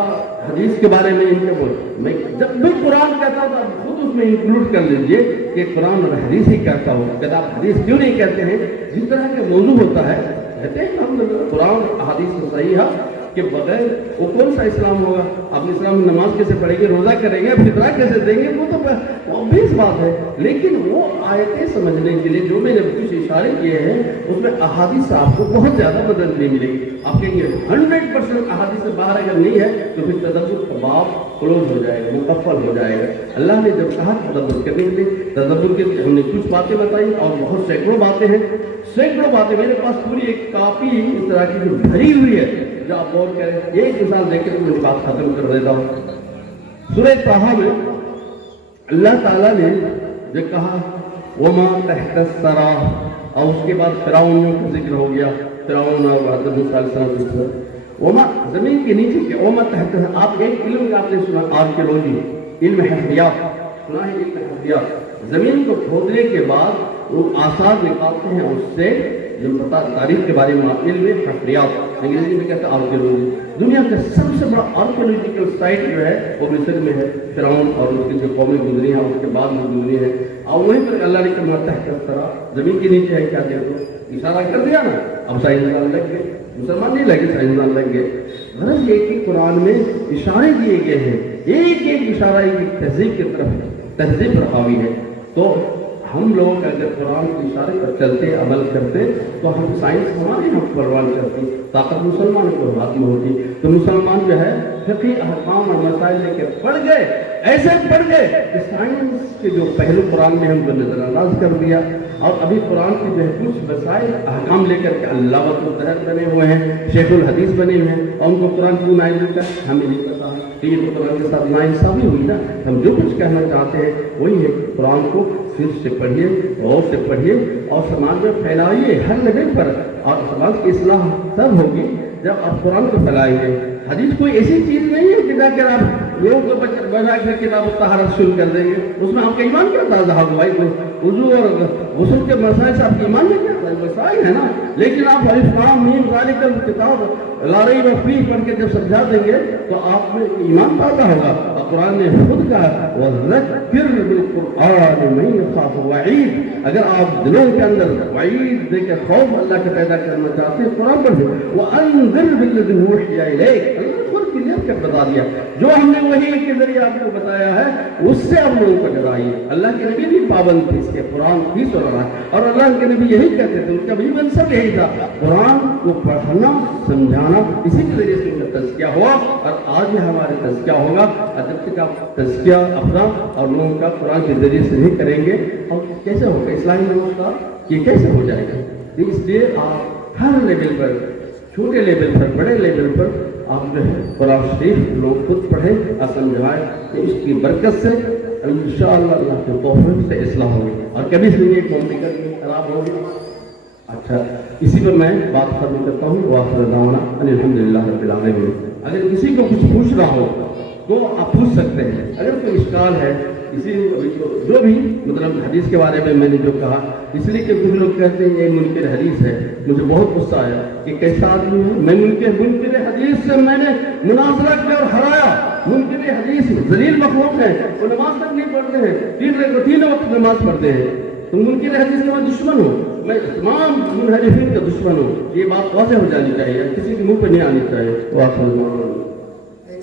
حدیث کے بارے میں ان کے بول، میں جب بھی قرآن کہتا تھا خود اس میں انکلوڈ کر لیجئے کہ قرآن اور حدیث ہی کہتا ہوں، کہ آپ حدیث کیوں نہیں کہتے ہیں؟ جس طرح کے موضوع ہوتا ہے کہتے ہیں ہم قرآن حدیث سے صحیح ہے کہ بغیر وہ کون سا اسلام ہوگا؟ آپ اسلام میں نماز کیسے پڑھیں گے، روزہ کریں گے، فطرہ کیسے دیں گے؟ وہ تو obvious بات ہے، لیکن وہ آیتیں سمجھنے کے لیے جو میں نے کچھ اشارے کیے ہیں اس میں احادیث آپ کو بہت زیادہ مدد نہیں ملے گی۔ آپ کہیں گے 100% احادیث سے باہر اگر نہیں ہے تو پھر تدبر کا باب کلوز ہو جائے گا، مکفل ہو جائے گا۔ اللہ نے جب کہا تدبر کرنے کے لیے، تدبر کے ہم نے کچھ باتیں بتائی اور بہت سینکڑوں باتیں ہیں، سینکڑوں باتیں، میرے پاس پوری ایک کاپی اس طرح کی جو بھری ہوئی ہے، جو آپ غور کریں، ایک مثال دیکھ کے تو میں بات ختم کر دیتا ہوں۔ سورہ طٰہٰ میں اللہ تعالیٰ نے جو کہا وما تحت الثریٰ، اور اس کے بعد فرعون کا ذکر ہو گیا، فرعون اور حضرت موسیٰ علیہ السلام، وما زمین کے نیچے کے وما تحت، آپ ایک علم کا آپ نے سنا آرکیولوجی، علم حفریات سنا ہے، علم حفریات، زمین کو کھودنے کے بعد وہ آثار نکالتے ہیں، اس سے جو پتا تاریخ کے بارے میں علم حفریات، انگریزی میں کہتے ہیں آرکیولوجی۔ دنیا کا سب سے بڑا آرکیولوجیکل سائٹ جو ہے وہ مصر میں ہے، فرعون اور اس کی جو قومیں گزری ہیں اس کے بعد میں گزری ہیں، اور وہیں پر اللہ نے کہا تحت الثریٰ، زمین کے نیچے ہے، کیا دیکھو اشارہ کر دیا نا، اب سائنسدان لگ گئے، مسلمان نہیں لگے، سائنسدان لگ گئے۔ غرض یہ کہ قرآن میں اشارے دیے گئے ہیں، ایک ایک اشارہ ایک تہذیب کی طرف، تہذیب پر حاوی ہے۔ تو ہم لوگ اگر قرآن کے اشارے پر چلتے عمل کرتے تو ہم سائنس ہمارے ہم پروان کرتی، طاقت مسلمان کو ہاتھ میں ہوتی۔ تو مسلمان جو ہے فقہی احکام اور مسائل لے کے پڑھ گئے، ایسے پڑھ گئے کہ سائنس کے جو پہلو قرآن میں ہم کو نظر انداز کر دیا، اور ابھی قرآن کے جو ہے کچھ مسائل احکام لے کر کے علامۃ المتحر بنے ہوئے ہیں، شیخ الحدیث بنے ہوئے ہیں، اور ان کو قرآن کیوں نائب ملتا ہے ہمیں نہیں پتا۔ یہ قرآن کے ساتھ ناانصافی ہوئی نا، ہم جو کچھ کہنا چاہتے ہیں وہی ہے، قرآن کو پھر سے پڑھیے، غور سے پڑھیے، اور سماج میں پھیلائیے ہر لیول پر، اور سماج کی اصلاح تب ہوگی جب آپ قرآن کو پھیلائیں گے۔ حدیث کوئی ایسی چیز نہیں ہے کہ جا کر آپ لوگوں کو بنا کر کتاب طہارت شروع کر دیں گے، اس میں آپ کا ایمان کیا تازہ ہوگا بھائی؟ وضو اور غسل کے مسائل سے آپ کے ایمان میں کیا مسائل ہے نا، لیکن آپ الف لام میم ذالک الکتاب لا ریب فیہ پڑھ کے جب سمجھا دیں گے تو آپ میں ایمان تازہ ہوگا۔ اور قرآن نے خود کہا وذکر بالقرآن من یخاف وعید، اگر آپ دلوں کے اندر وعید دے کے خوف اللہ کا پیدا کرنا چاہتے ہیں قرآن پڑھیں۔ وانذر بالذی اوحی الیک، اللہ خود کلیئر کر بتا دیا، جو ہم نے وحی کے ذریعے آپ کو بتایا ہے اس سے آپ لوگوں کو ڈرائیے۔ اللہ کے نبی بھی پابند تھے اس کے، قرآن بھی سن رہا ہے، اور اللہ کے نبی یہی کہتے تھے، ان کا بھی منصب یہی تھا، قرآن کو پڑھنا سمجھانا، اسی کے ذریعے سے ان کا تزکیہ ہوا، اور آج بھی ہمارے تزکیہ ہوگا۔ جب تک آپ تزکیہ اپنا اور لوگوں کا قرآن کے ذریعے سے نہیں کریں گے اور کیسے ہوگا اسلامی نماز کا، یہ کیسے ہو جائے گا؟ اس لیے آپ ہر لیول پر، چھوٹے لیول پر بڑے لیول پر آپ جو ہے قرآن شریف لوگ خود پڑھیں اور سمجھائیں، کہ اس کی برکت سے انشاءاللہ اللہ کے توفیق سے اصلاح ہوگی، اور کبھی سنیے کمپیوٹر خراب ہوگی۔ اچھا، اسی پر میں بات ختم کرتا ہوں، وآخر دعوانا ان الحمدللہ رب العالمین۔ اگر کسی کو کچھ پوچھنا ہو تو آپ پوچھ سکتے ہیں، اگر کوئی اشکال ہے، اسی جو بھی مطلب حدیث کے بارے میں نے جو کہا، اس لیے کہ کچھ لوگ کہتے ہیں یہ منکر حدیث ہے، مجھے بہت غصہ آیا کہ کیسا آدمی ہے، میں منکر حدیث سے میں نے مناظرہ کیا اور ہرایا۔ منکر حدیث ذلیل مخلوق ہے، وہ نماز تک نہیں پڑھتے ہیں، تین وقت نماز پڑھتے ہیں، تو منکر حدیث کا میں دشمن ہوں، میں تمام منحرفین کا دشمن ہوں۔ یہ بات واضح ہو جانی چاہیے، کسی کے منہ پہ نہیں آنی چاہیے۔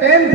10th